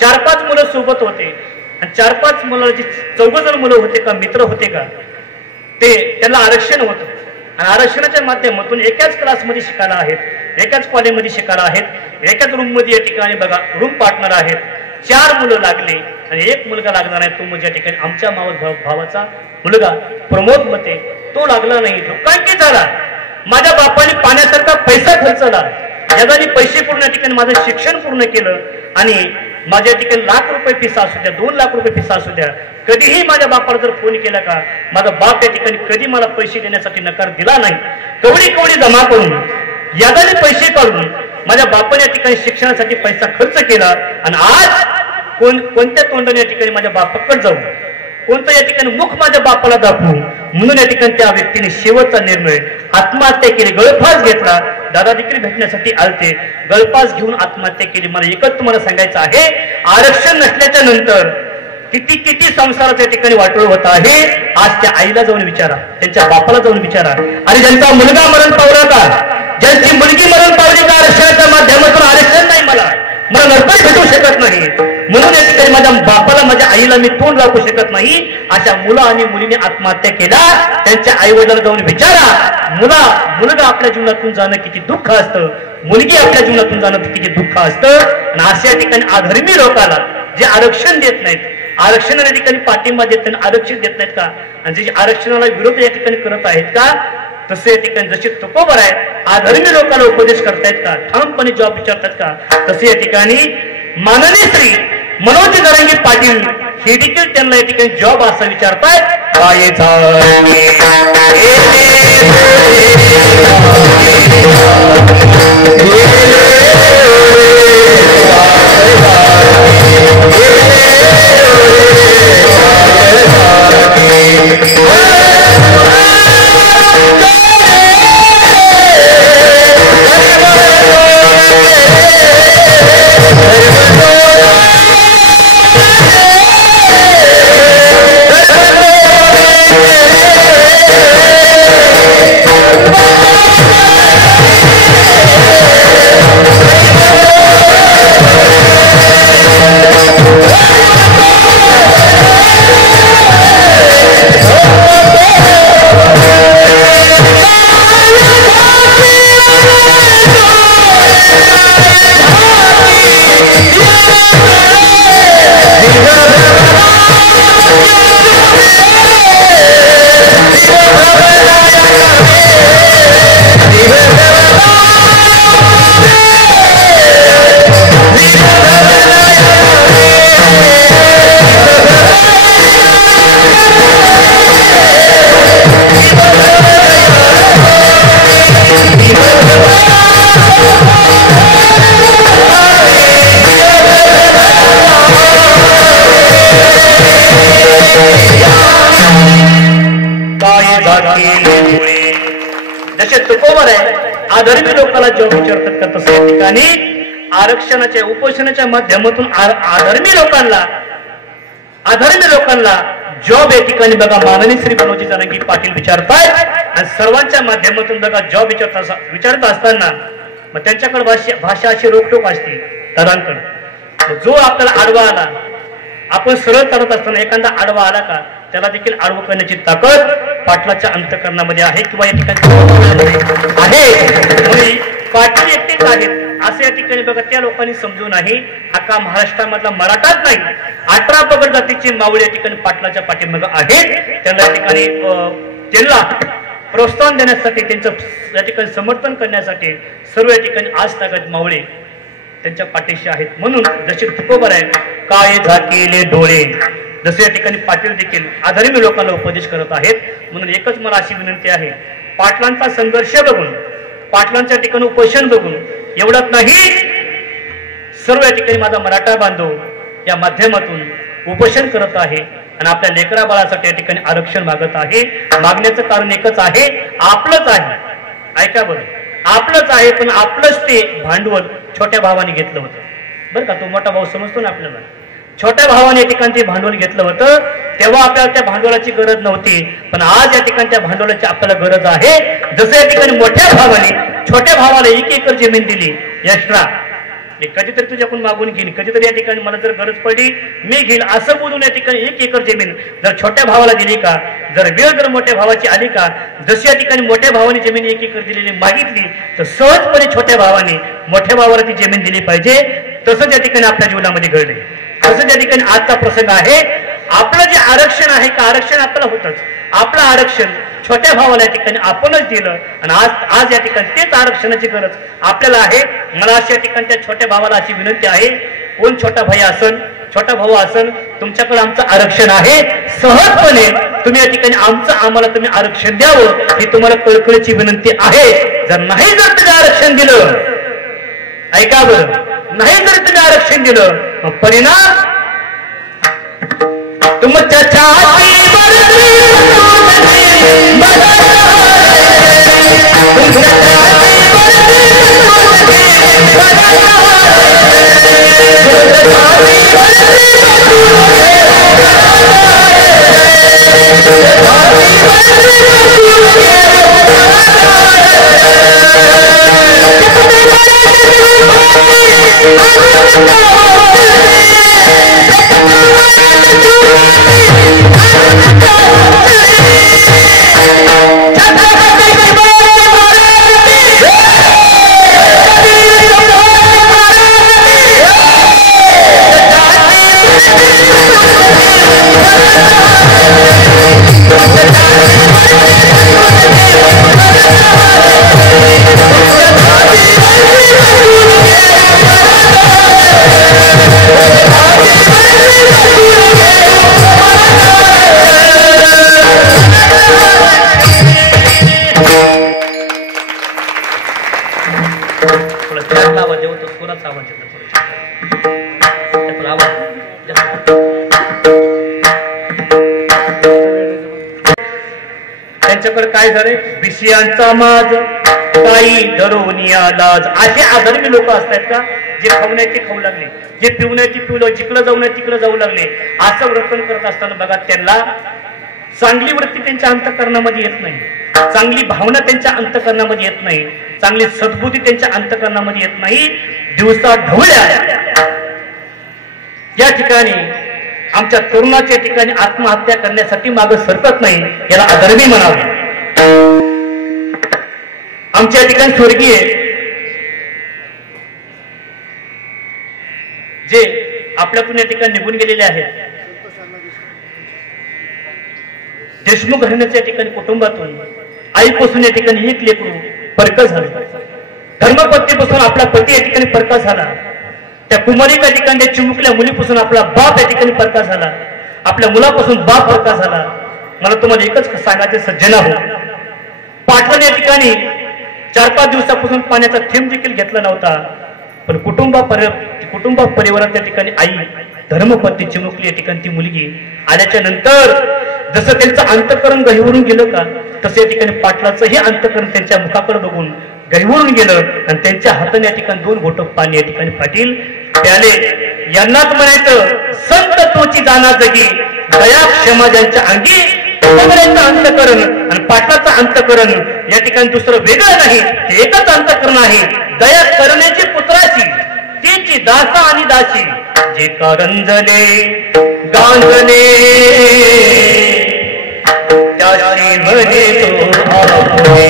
4-5 मुलं सोबत होते आणि 4-5 मुलांची 14 जण मुलं होते का, मित्र होते का, ते त्यांना आरक्षण होतं आणि आरक्षणाच्या माध्यमातून एकाच क्लासमध्ये शिकायला आहेत, एकाच कॉलेजमध्ये शिकायला आहेत, एकाच रूम मध्ये या ठिकाणी बघा रूम पार्टनर आहेत. 4 मुलं लागले आणि 1 मुलगा लागणार आहे. तो म्हणजे या ठिकाणी आमच्या मावळ भावाचा मुलगा प्रमोद मते, तो लागला नाही. दुःखांकित झाला. माझ्या बापाने पाण्यासारखा पैसा खर्चला, जगाने पैसे पूर्ण या ठिकाणी माझं शिक्षण पूर्ण केलं आणि माझ्या ठिकाणी लाख रुपये फीस असू द्या, 2 लाख रुपये फीस असू द्या, कधीही माझ्या बापाला जर फोन केला का, माझा बाप या ठिकाणी कधी मला पैसे देण्यासाठी नकार दिला नाही. कवडी जमा करून यादाने पैसे काढून माझ्या बापाने या ठिकाणी शिक्षणासाठी पैसा खर्च केला आणि आज कोणत्या तोंडाने या ठिकाणी माझ्या बापाकडे जाऊ, कोणतं या ठिकाणी मुख माझ्या बापाला दाखवू, म्हणून या ठिकाणी त्या व्यक्तीने शेवटचा निर्णय आत्महत्या केली, गळफास घेतला. दादा देखील भेटण्यासाठी आलते, गळफास घेऊन आत्महत्या केली. मला एकच तुम्हाला सांगायचं आहे, आरक्षण नसल्याच्या नंतर किती किती संसाराच्या ठिकाणी वाटोळ होत आहे. आज त्या आईला जाऊन विचारा, त्यांच्या बापाला जाऊन विचारा, आणि ज्यांचा मुलगा मरण पावला का, ज्यांची मुलगी मरण पावली का, आरक्षणाच्या माध्यमातून आरक्षण नाही, मला नर्तन भेटू शकत नाही, म्हणून या ठिकाणी माझ्या बापाला माझ्या आईला मी तोंड दाखवू शकत नाही, अशा मुलं आणि मुलीने आत्महत्या केल्या. त्यांच्या आई वडिलांना जाऊन विचारा, मुलगा आपल्या जीवनातून जाणं किती दुःख असतं, मुलगी आपल्या जीवनातून जाणं किती दुःख असतं. आणि अशा ठिकाणी अधर्मी लोकांना जे आरक्षण देत नाहीत, आरक्षणाच्या ठिकाणी पाठिंबा देत नाही, आरक्षण देत नाहीत का, आणि जे आरक्षणाला विरोध या ठिकाणी करत आहेत का, तसे या ठिकाणी जसे तुकोबर आहेत आधर्मी लोकांना उपदेश करतायत का, ठामपणे जॉब विचारतात का, तसे या ठिकाणी माननीय श्री मनोज जरांगे पाटील हे देखील त्यांना या ठिकाणी जॉब असा विचारतायत. जसे तुकोबर आहे आधर्मी लोकांना जॉब विचारतात का, तसं या ठिकाणी आरक्षणाच्या उपोषणाच्या माध्यमातून आधर्मी लोकांना जॉब या ठिकाणी बघा माननीय श्री मनोज जरांगे पाटील विचारतायत. आणि सर्वांच्या माध्यमातून बघा जॉब विचारत असताना मग त्यांच्याकडे भाषा अशी रोकटोक असते तरांकडे. जो आपल्याला आडवा आला, आपण सरळ करत असताना एखादा आडवा आला का, त्याला देखील आडवं करण्याची ताकद पाटलाच्या अंतःकरणामध्ये आहे किंवा या ठिकाणी आहे. पाटील एकटेच आहेत असं या ठिकाणी बघा त्या लोकांनी समजून नाही. अख्खा महाराष्ट्रामधला मराठाच नाही, 18 पगड जातीची मावळी या ठिकाणी पाटलाच्या पाठीमागे आहेत. त्यांना या ठिकाणी त्यांना प्रोत्साहन देण्यासाठी, त्यांचं या ठिकाणी समर्थन करण्यासाठी सर्व या ठिकाणी आज ताकद मावळे त्यांच्या पाठीशी आहेत. म्हणून जसे तुकोबर आहे काय झाकेले डोळे, जसे या ठिकाणी पाटील देखील आधर्मी लोकांना उपदेश करत आहेत. म्हणून एकच मला अशी विनंती आहे, पाटलांचा संघर्ष बघून, पाटलांच्या ठिकाणी उपोषण बघून एवढंच नाही, सर्व या ठिकाणी माझा मराठा बांधव या माध्यमातून उपोषण करत आहे आणि आपल्या लेकरा बाळासाठी या ठिकाणी आरक्षण मागत आहे. मागण्याचं कारण एकच आहे, आपलंच आहे. ऐका बरं, आपलंच आहे, पण आपलंच ते भांडवल छोट्या भावाने घेतलं होतं बरं का. तो मोठा भाऊ समजतो ना आपल्याला, छोट्या भावाने या ठिकाणी ते भांडवल घेतलं होतं, तेव्हा आपल्याला त्या भांडवलाची गरज नव्हती, पण आज या ठिकाणी त्या भांडवलाची आपल्याला गरज आहे. जसं या ठिकाणी मोठ्या भावाने छोट्या भावाला 1 एकर जमीन दिली एक्स्ट्रा, कधीतरी तुझ्याकडून मागून घेईन, कधीतरी या ठिकाणी मला जर गरज पडली मी घेईल असं बोलून या ठिकाणी 1 एकर जमीन जर छोट्या भावाला दिली का, जर वेळ जर मोठ्या भावाची आली का, जशी या ठिकाणी मोठ्या भावाने जमीन 1 एकर दिलेली मागितली, तर सहजपणे छोट्या भावाने मोठ्या भावाला ती जमीन दिली पाहिजे. तसंच या ठिकाणी आपल्या जीवनामध्ये घडले. तसंच या ठिकाणी आजचा प्रसंग आहे. आपलं जे आरक्षण आहे का, आरक्षण आपल्याला होतच, आपलं आरक्षण छोट्या भावाला या ठिकाणी आपणच दिलं आणि आज या ठिकाणी तेच आरक्षणाची गरज आपल्याला आहे. मला अशा ठिकाणी त्या छोट्या भावाला अशी विनंती आहे, कोण छोटा भाई असन, छोटा भाऊ असन, तुमच्याकडे आमचं आरक्षण आहे, सहजपणे तुम्ही या ठिकाणी आम्हाला तुम्ही आरक्षण द्यावं ही तुम्हाला कळकळीची विनंती आहे. जर नाही जर तुम्ही आरक्षण दिलं, ऐका बरं, नाही जर तुम्ही आरक्षण दिलं, परिणाम तुमच्या छाती त्यांच्याकडे काय झाले, विषयांचा माज काही धरोनिया लाज. असे आधर्मी लोक असतात का, जे खाऊ नये ते खाऊ लागले, जे पिऊ नये ते पिऊ, जिकडे जाऊ नये तिकडे जाऊ लागले. असं वर्तन करत असताना बघा, त्यांना चांगली वृत्ती त्यांच्या अंतःकरणामध्ये येत नाही, चांगली भावना त्यांच्या अंतःकरणामध्ये येत नाही, चांगली सद्बुद्धी त्यांच्या अंतःकरणामध्ये येत नाही. दिवसा ढवळ्या या ठिकाणी आमच्या तरुणाच्या ठिकाणी आत्महत्या करण्यासाठी मागे सरकत नाही, याला अधर्मी म्हणावे. आमच्या ठिकाणी स्वर्गीय जे आपल्यातून या ठिकाणी निघून गेलेले आहेत, देशमुख घराण्याच्या ठिकाणी कुटुंबातून आईपासून या ठिकाणी एक लेकरू परक झालं, धर्मपत्नीपासून आपला पती या ठिकाणी परका झाला, त्या कुमारीच्या ठिकाणी त्या चिमुकल्या मुलीपासून आपला बाप या ठिकाणी परका झाला, आपल्या मुलापासून बाप परका झाला. मला तुम्हाला एकच सांगायचे सज्जना हो, पाटण या ठिकाणी 4-5 दिवसापासून पाण्याचा थेंब देखील घेतला नव्हता, पण कुटुंब परिवारात त्या ठिकाणी आई धर्मपत्नी चिमुकली या ठिकाणी ती मुलगी आल्याच्या नंतर जसं त्यांचं अंतःकरण गहिवरून गेलं का, तसं या ठिकाणी पाटलाचंही अंतःकरण त्यांच्या मुखाकडे बघून गहिवरून गेलं आणि त्यांच्या हाताने या ठिकाणी 2 घोट पाणी या ठिकाणी पाटील प्याले. यांनाच म्हणायचं संत तोची जाना जगी दया क्षमा ज्यांच्या अंगी. अंतःकरण आणि पाटलाचं अंतःकरण या ठिकाणी दुसरं वेगळं नाही, हे एकच अंतःकरण आहे. दया करण्याची पुत्राची तिची दासा आणि दासी, जे कारंजले गांजले त्याची म्हणे तो आपुले,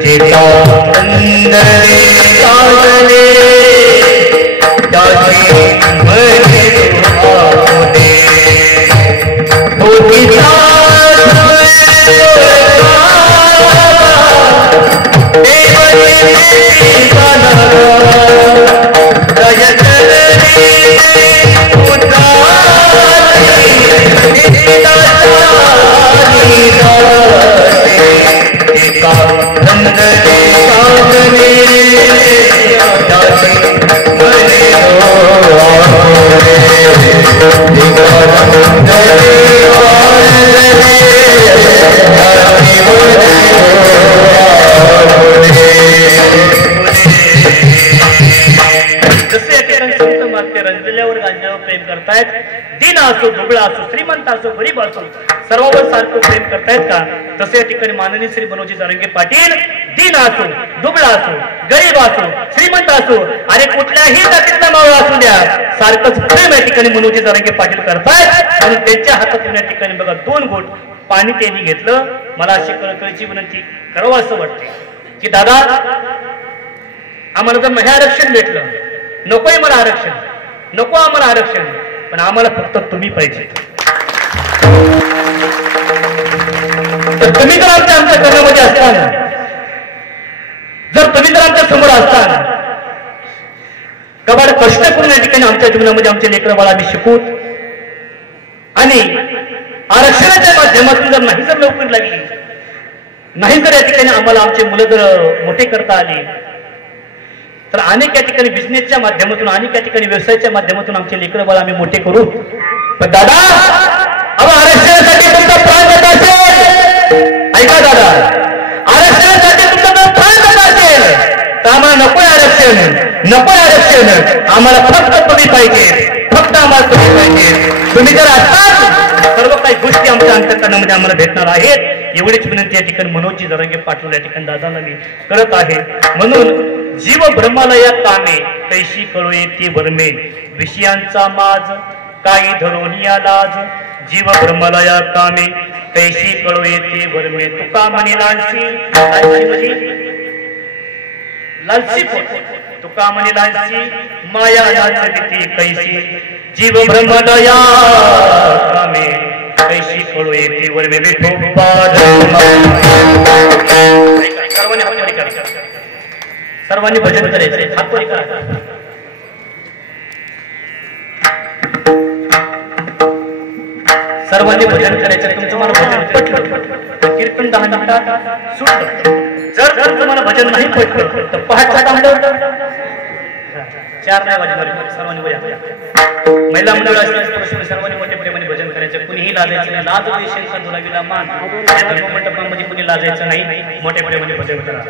जे कारंजले गांजले त्याची म्हणे तो आपुले. रंजल्यावर गांजल्यावर प्रेम करतायत, दिन असो दुबळा असो श्रीमंत असो गरीब असो सर्वांवर सारखं प्रेम करतायत का, तसे या ठिकाणी माननीय श्री मनोजी जरांगे पाटील दिन असो दुबळा असो गरीब असो श्रीमंत असो आणि कुठल्याही जातीतला मावळा असू द्या, सारखंच प्रेम या ठिकाणी मनोजी जरांगे पाटील करतायत. म्हणून त्यांच्या हातातून या ठिकाणी बघा 2 घोट पाणी त्यांनी घेतलं. मला अशी कळकळीची विनंती करावं असं वाटते की दादा, आम्हाला जर हे आरक्षण भेटलं, नकोय मला आरक्षण, नको आम्हाला आरक्षण, पण आम्हाला फक्त तुम्ही पाहिजे. तर तुम्ही जर आमच्या अंतःकरणामध्ये असताना, जर तुम्ही जर आमच्या समोर असताना, कबाड कष्ट करून या ठिकाणी आमच्या जीवनामध्ये आमचे लेकरं बाळ आम्ही शिकूत आणि आरक्षणाच्या माध्यमातून जर नाही जर नोकरी लागली, नाही जर या ठिकाणी आम्हाला आमचे मुलं जर मोठे करता आले, तर अनेक या ठिकाणी बिझनेसच्या माध्यमातून, अनेक या ठिकाणी व्यवसायाच्या माध्यमातून आमचे लेकरं बाळ आम्ही मोठे करू. पण दादा, आरक्षणासाठी तुमचा प्राण जात असेल, ऐका दादा, आरक्षणासाठी तुमचा जर प्राण जात असेल तर आम्हाला नको आरक्षण, नको आरक्षण, आम्हाला फक्त तुम्ही पाहिजे, फक्त आम्हाला तुम्ही पाहिजे. तुम्ही जर असतात सर्व काही गोष्टी आमच्या अंतःकरणामध्ये आम्हाला भेटणार आहेत. एवढीच विनंती या ठिकाणी मनोजी जरांगे पाटील या ठिकाणी दादांना मी करत आहे. म्हणून जीव भ्रमालया कामे कैशी कळू येते भरमे, विषयांचा माज काही धरोनिया लाज. जीव भ्रमालया कामे कैशी कळू येते भरमे, तुका म्हणे लालसी, म्हणजे लालसी तुका म्हणे लालसी, माया लालसी कैसी. जीव भ्रमालया कामे कैशी कळू येते भरमे, सर्वांनी भजन करायचंय, हात वर करा. सर्वांनी भजन करायचं. तुमचं मला भजन पटलं कीर्तन 10 मिनिटात सुटलं. जर तुम्हाला भजन नाही पटलं तर 5चा तांडव 4 नाही वाजणार. सर्वांनी महिला मंडळ असतील सर्वांनी मोठ्या प्रेमाने भजन करायचं. करायचं, कुणीही लाजायचं नाही. लाज देशील का दुरावीला मान, या धर्ममंडपामध्ये कुणी लाजायचं नाही. मोठ्या प्रेमाने भजन करा.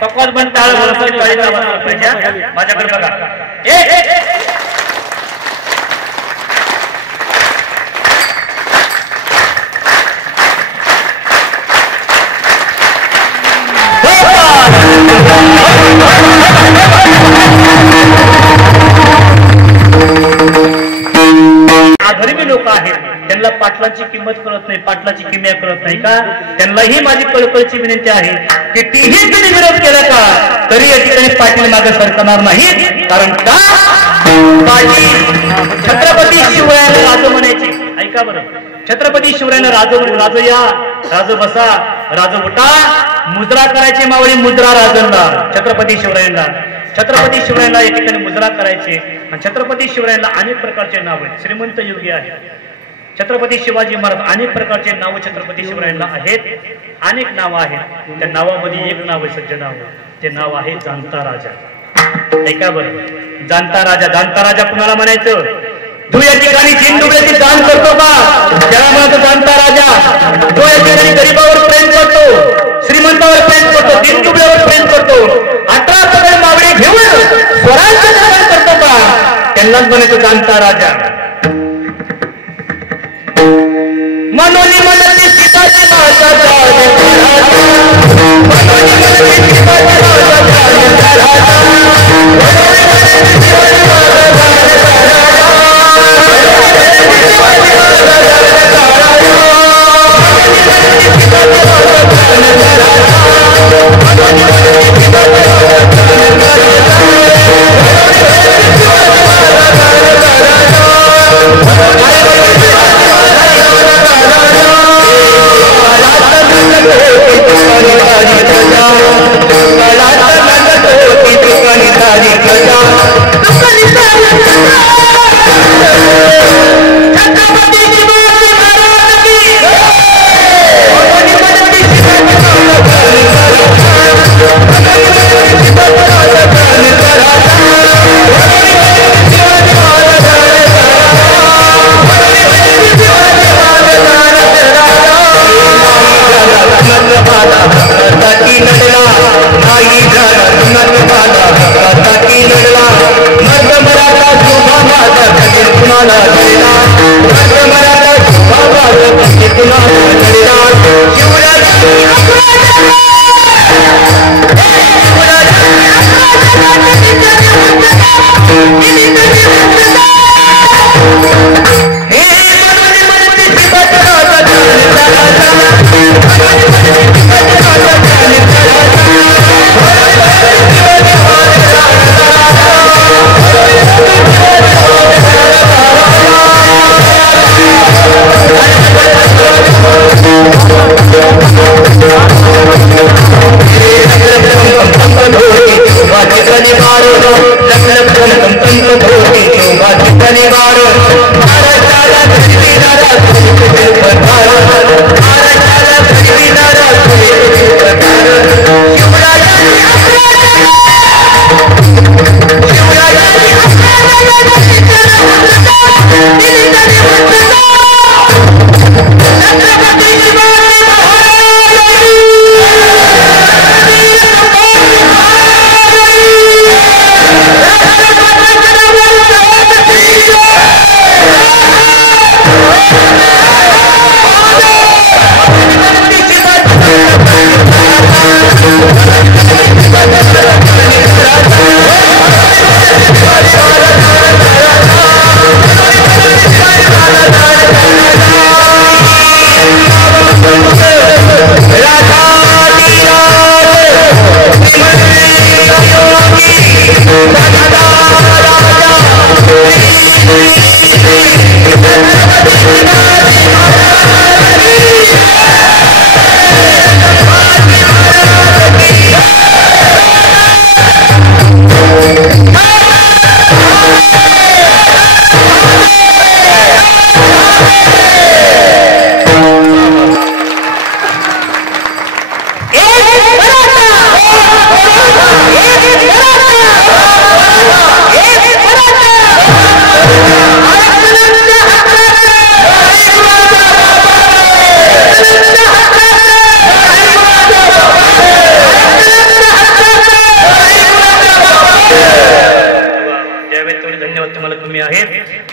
पकवाज पण टाळ माझ्याकडे बघा. आधर्मी लोक आहेत, त्यांना पाटलाची किंमत कळत नाही, पाटलाची किमया कळत नाही का? त्यांनाही माझी कळकळीची विनंती आहे की तीही तुम्ही विरोध केला का तरी या ठिकाणी पाटील मागे सरकणार नाही. कारण का पाटील छत्रपती शिवरायांना राज म्हणायचे. ऐका बरं, छत्रपती शिवरायांना राज या, राज बसा, राज उठा, मुद्रा करायची मावळी मुद्रा राजांना. छत्रपती शिवरायांना या ठिकाणी मुद्रा करायचे. आणि छत्रपती शिवरायांना अनेक प्रकारचे नाव आहेत, श्रीमंत योगी आहे. छत्रपती शिवाजी महाराज अनेक प्रकारचे नाव छत्रपती शिवरायांना आहेत, अनेक नावं आहेत. त्या नावामध्ये एक नाव आहे सज्जन नाव, ते नाव आहे जाणता राजा. ऐका बरं, जाणता राजा कुणाला म्हणायचं? जो या ठिकाणी जिंदुब्याची दान करतो का त्याला म्हणायचं जाणता राजा. जो या ठिकाणी गरीबावर प्रेम करतो, श्रीमंतावर प्रेम करतो, जिंदुब्यावर प्रेम करतो, 18 पगड मावळे घेऊन स्वराज्य निर्माण करतो का त्यांनाच म्हणायचं जाणता राजा. मनोनी मनते सीताजी महाराजा, मनोनी मनते सीताजी महाराजा,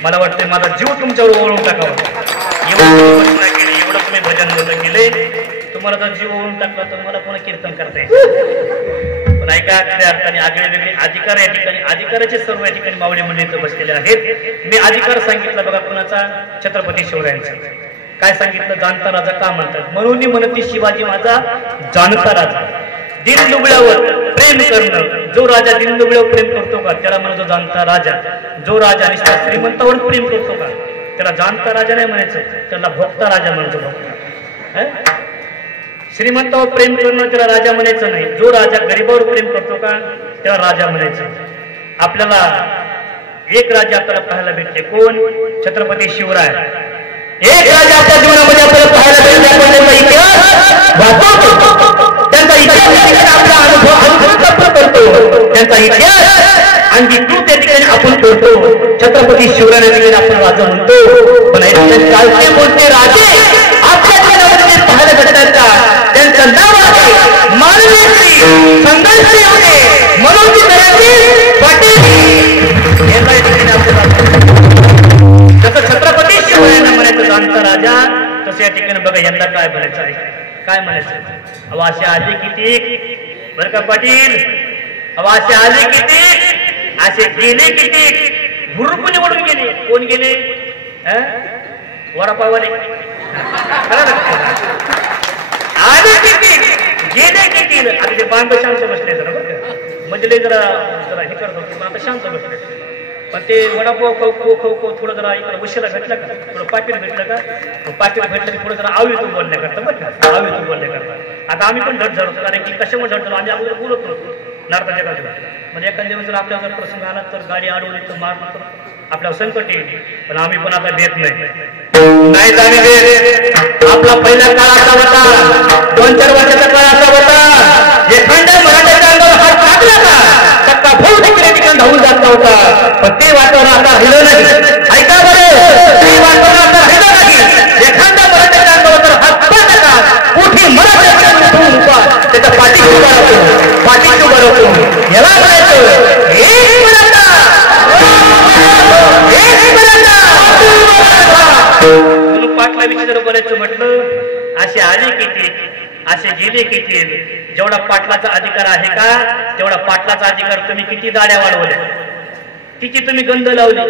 मला वाटतं माझा जीव तुमच्यावर ओळून टाकावा. एवढं तुम्ही भजन बोललं केले, तुम्हाला जर जीव ओळून टाकला तर मला पुन्हा कीर्तन करता येईल. पण ऐका, खऱ्या अर्थाने आगळे वेगळे अधिकार या ठिकाणी, अधिकाराचे सर्व या ठिकाणी मावळे मंडळी बसलेले आहेत. मी अधिकार सांगितला बघा कुणाचा, छत्रपती शिवरायांचा. काय सांगितलं, जाणता राजा का म्हणतात, म्हणून म्हणते शिवाजी माझा जाणता राजा. दिनदुबळ्यावर प्रेम करणं, जो राजा दिनदुबळ्यावर प्रेम करतो का त्याला म्हणतो जाणता राजा. जो राजा निष्ठा श्रीमंतावर प्रेम करतो का त्याला जाणता राजा नाही म्हणायचं, त्याला भोगता राजा म्हणतो. भोगता श्रीमंतावर प्रेम करणं त्याला राजा म्हणायचं नाही. जो राजा गरीबावर प्रेम करतो का त्याला राजा म्हणायचं. आपल्याला एक राजा आपल्याला पाहायला भेटते, कोण, छत्रपती शिवराय. एक राजा आपल्या जीवनामध्ये आपल्याला पाहायला भेटते, आपण त्यांचा इतिहास वाचतो, त्यांचा इतिहास आपला अनुभव करतो, त्यांचा इतिहास अंगीकृत त्या ठिकाणी आपण करतो. छत्रपती शिवराय ठिकाणी आपण राजा म्हणतो, पण चालते बोलते राजे आपल्या जीवनामध्ये पाहायला भेटतात. त्यांचं नाव आहे मानवी संघर्ष होते मनोजी पाटील. जसं छत्रपती शिवरायांना म्हणायचं जाणता राजा, तसं या ठिकाणी बघा यंदा काय म्हणायचं आहे, काय म्हणायचं, अहो असे आले किती बरं का पाटील, अहो असे आले किती, असे गेले किती, भुरकून निवडून गेले. कोण गेले, वडापावले आले किती, गेले किती. आता ते बांध शांत बसले जरा बरं का, म्हणजे जरा जरा हे करत होते, बांध शांत बसले. पण ते वडापाव खो थोडं जरा इकडं उशिरा भेटलं का, थोडं पाकिट भेटलं का, पाकिट भेटलं की थोडं जरा आवीतून बोलण्याकरता बरं का, आवीतून बोलण्याकरता. आता आम्ही पण धड होतो, कारण की कशामुळे धड झालो, आम्ही अगोदर बोलत नव्हतो नारदाच्या बाजूला. म्हणजे एखाद्या दिवस जर आपल्याला जर प्रसंग आला तर गाडी अडवली तर मार आपल्याला संकट येईल, पण आम्ही पण आता देत नाही. आपला पहिला काळ असा होता, 2-4 वर्षाचा काळ असा होता, एखाद्या मराठ्याच्या अंगावर हात टाकला का टक्का भाऊ देखील ठिकाण धावून जात नव्हता. पण ते वातावरण आता राहिलं नाही. ऐका बरं, ते वातावरण आता राहिलं नाही. एखाद्या मराठ्याच्या अंगावर जर हात पडला का कुठे मराठ्याच्या त्याचा पाठीशी उभा राहतो, पाठीशी उभा राहतो. याला म्हणायचं एक मराठा, म्हणून पाटला विचार बोलायचं म्हटलं, असे आले किती, असे गेले किती. जेवढा पाटलाचा अधिकार आहे का तेवढा पाटलाचा अधिकार तुम्ही किती दाड्या वाढवल्या, किती तुम्ही गंध लावली,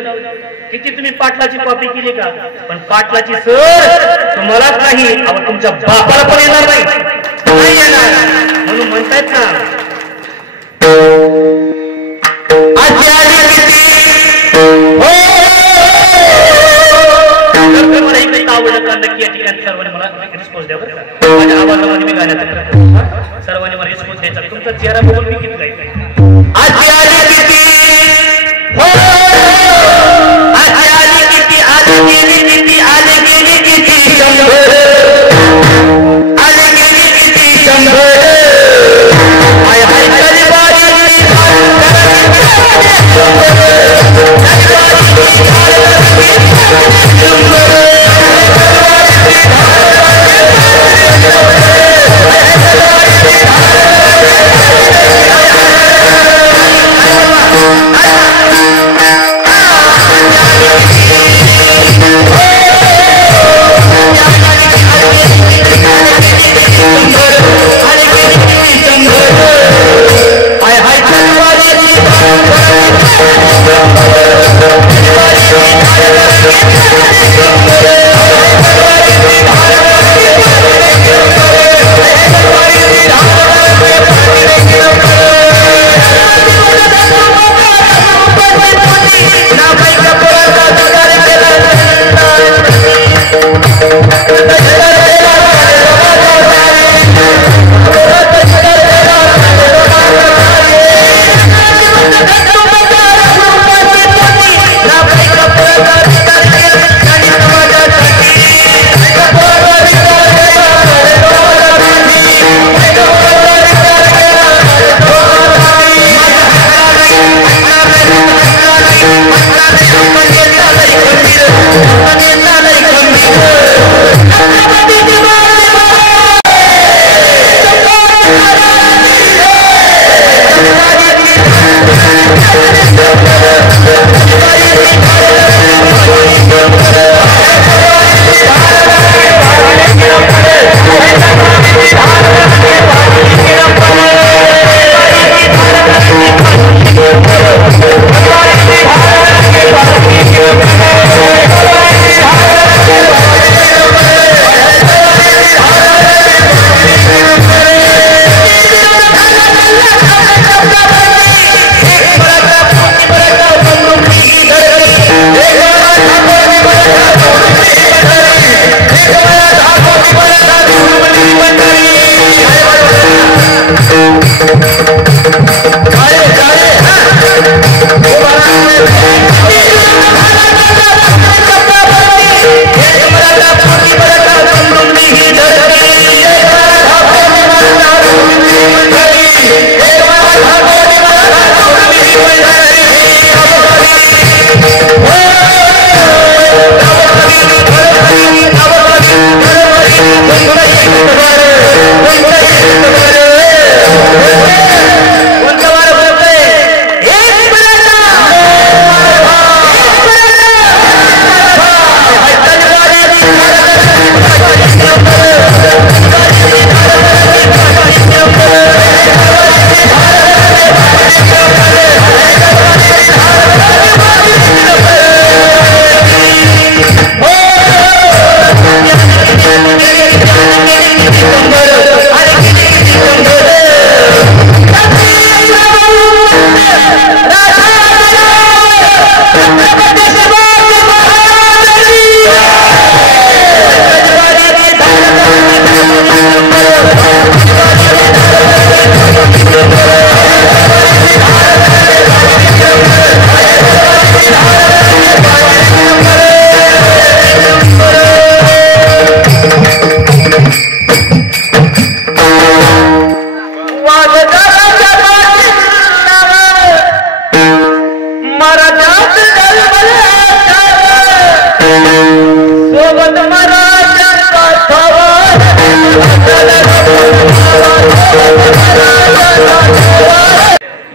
किती तुम्ही पाटलाची कॉपी केली का. पण पाटलाची सर तुम्हालाच नाही, अहो तुमच्या बापाला पण येणार नाही येणार. म्हणून म्हणतायत ना, असे आले किती, मला इकडे आवडलं का नक्की या ठिकाणी सर्वांनी मला रिस्पॉन्स द्या बरं का. माझ्या आवाजामध्ये मी गाण्याचा सर्वांनी मला रिस्पॉन्स द्यायचा. तुमचा चेहरा बघून मी किती गायचं. असे आले किती, असे आले किती, आले गेले किती, आले गेले किती, शंभर आले गेले किती, शंभर. हाय हाय गरीबाई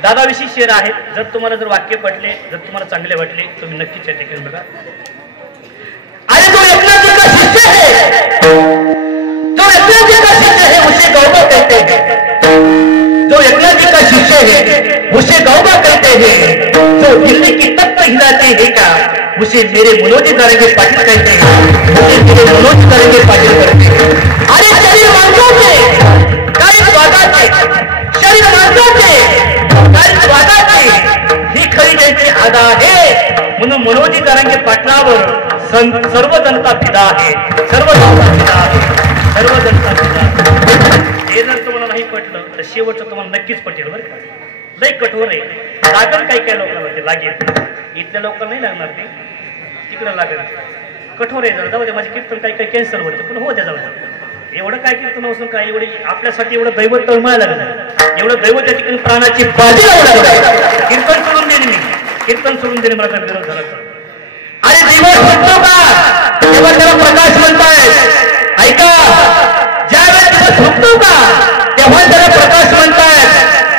दादाविषयी शेर आहेत. जर तुम्हाला जर वाक्य पटले, जर तुम्हाला चांगले वाटले, तुम्ही नक्कीच या ठिकाणी बघा. अरे जो एकनाथ जी का शिष्य है, जो एकनाथ जी का शिष्य है उसे गौरव कहते हैं. जो एकनाथ जी का शिष्य है उसे गौरव कहते हैं. जो दिल्ली की तख्त हिलाते हैं का उसे मेरे मनोज तरंगे पाटिल कहते हैं. उसे मेरे मनोज तरंगे पाटिल कहते हैं. अरे शरीर माणसाचे काही स्वादाचे, शरीर माणसाचे काही स्वादाचे, ही खरी त्यांची आदा आहे. म्हणून मनोजी तरंगे पाटलावर सर्व जनता फिदा आहे. सर्व जनता फिदा आहे. सर्व जनता फिदा आहे. हे जर तुम्हाला नाही पटलं तर शेवटचं तुम्हाला नक्कीच पटेल बरं का. लय कठोर आहे. लागेल काही काही लोकांना ते लागेल. इथल्या लोकांना नाही लागणार ते, तिकडे लागेल. कठोर आहे. जाऊ दे, माझे कीर्तन काही काही कॅन्सल होतं पण हो द्या. जाऊ दे. एवढं काय कीर्तन असून काय एवढी आपल्यासाठी एवढं दैवत तळमळायला लागलं. एवढं दैवत त्या ठिकाणी प्राणाची बाजी लावू लागली. कीर्तन सोडून देणे मी, कीर्तन सोडून देणे मला विरोध झाला. अरे दिवस फुटतो का तेव्हा त्याला प्रकाश म्हणतायत. ऐका, ज्यावेळेस दिवस फुटतो का तेव्हा त्याला प्रकाश म्हणतायत.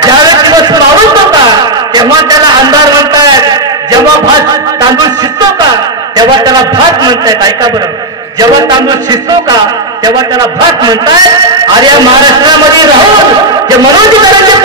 ज्यावेळेस दिवस मावळतो का तेव्हा त्याला अंधार म्हणतायत. जेव्हा भात तांदूळ शिजतो का तेव्हा त्याला भात म्हणतायत. ऐका बरं, जेव्हा तांदूळ शिजतो का तेव्हा त्याला भात म्हणतायत. अरे या महाराष्ट्रामध्ये राहून जे मनोज तरंगे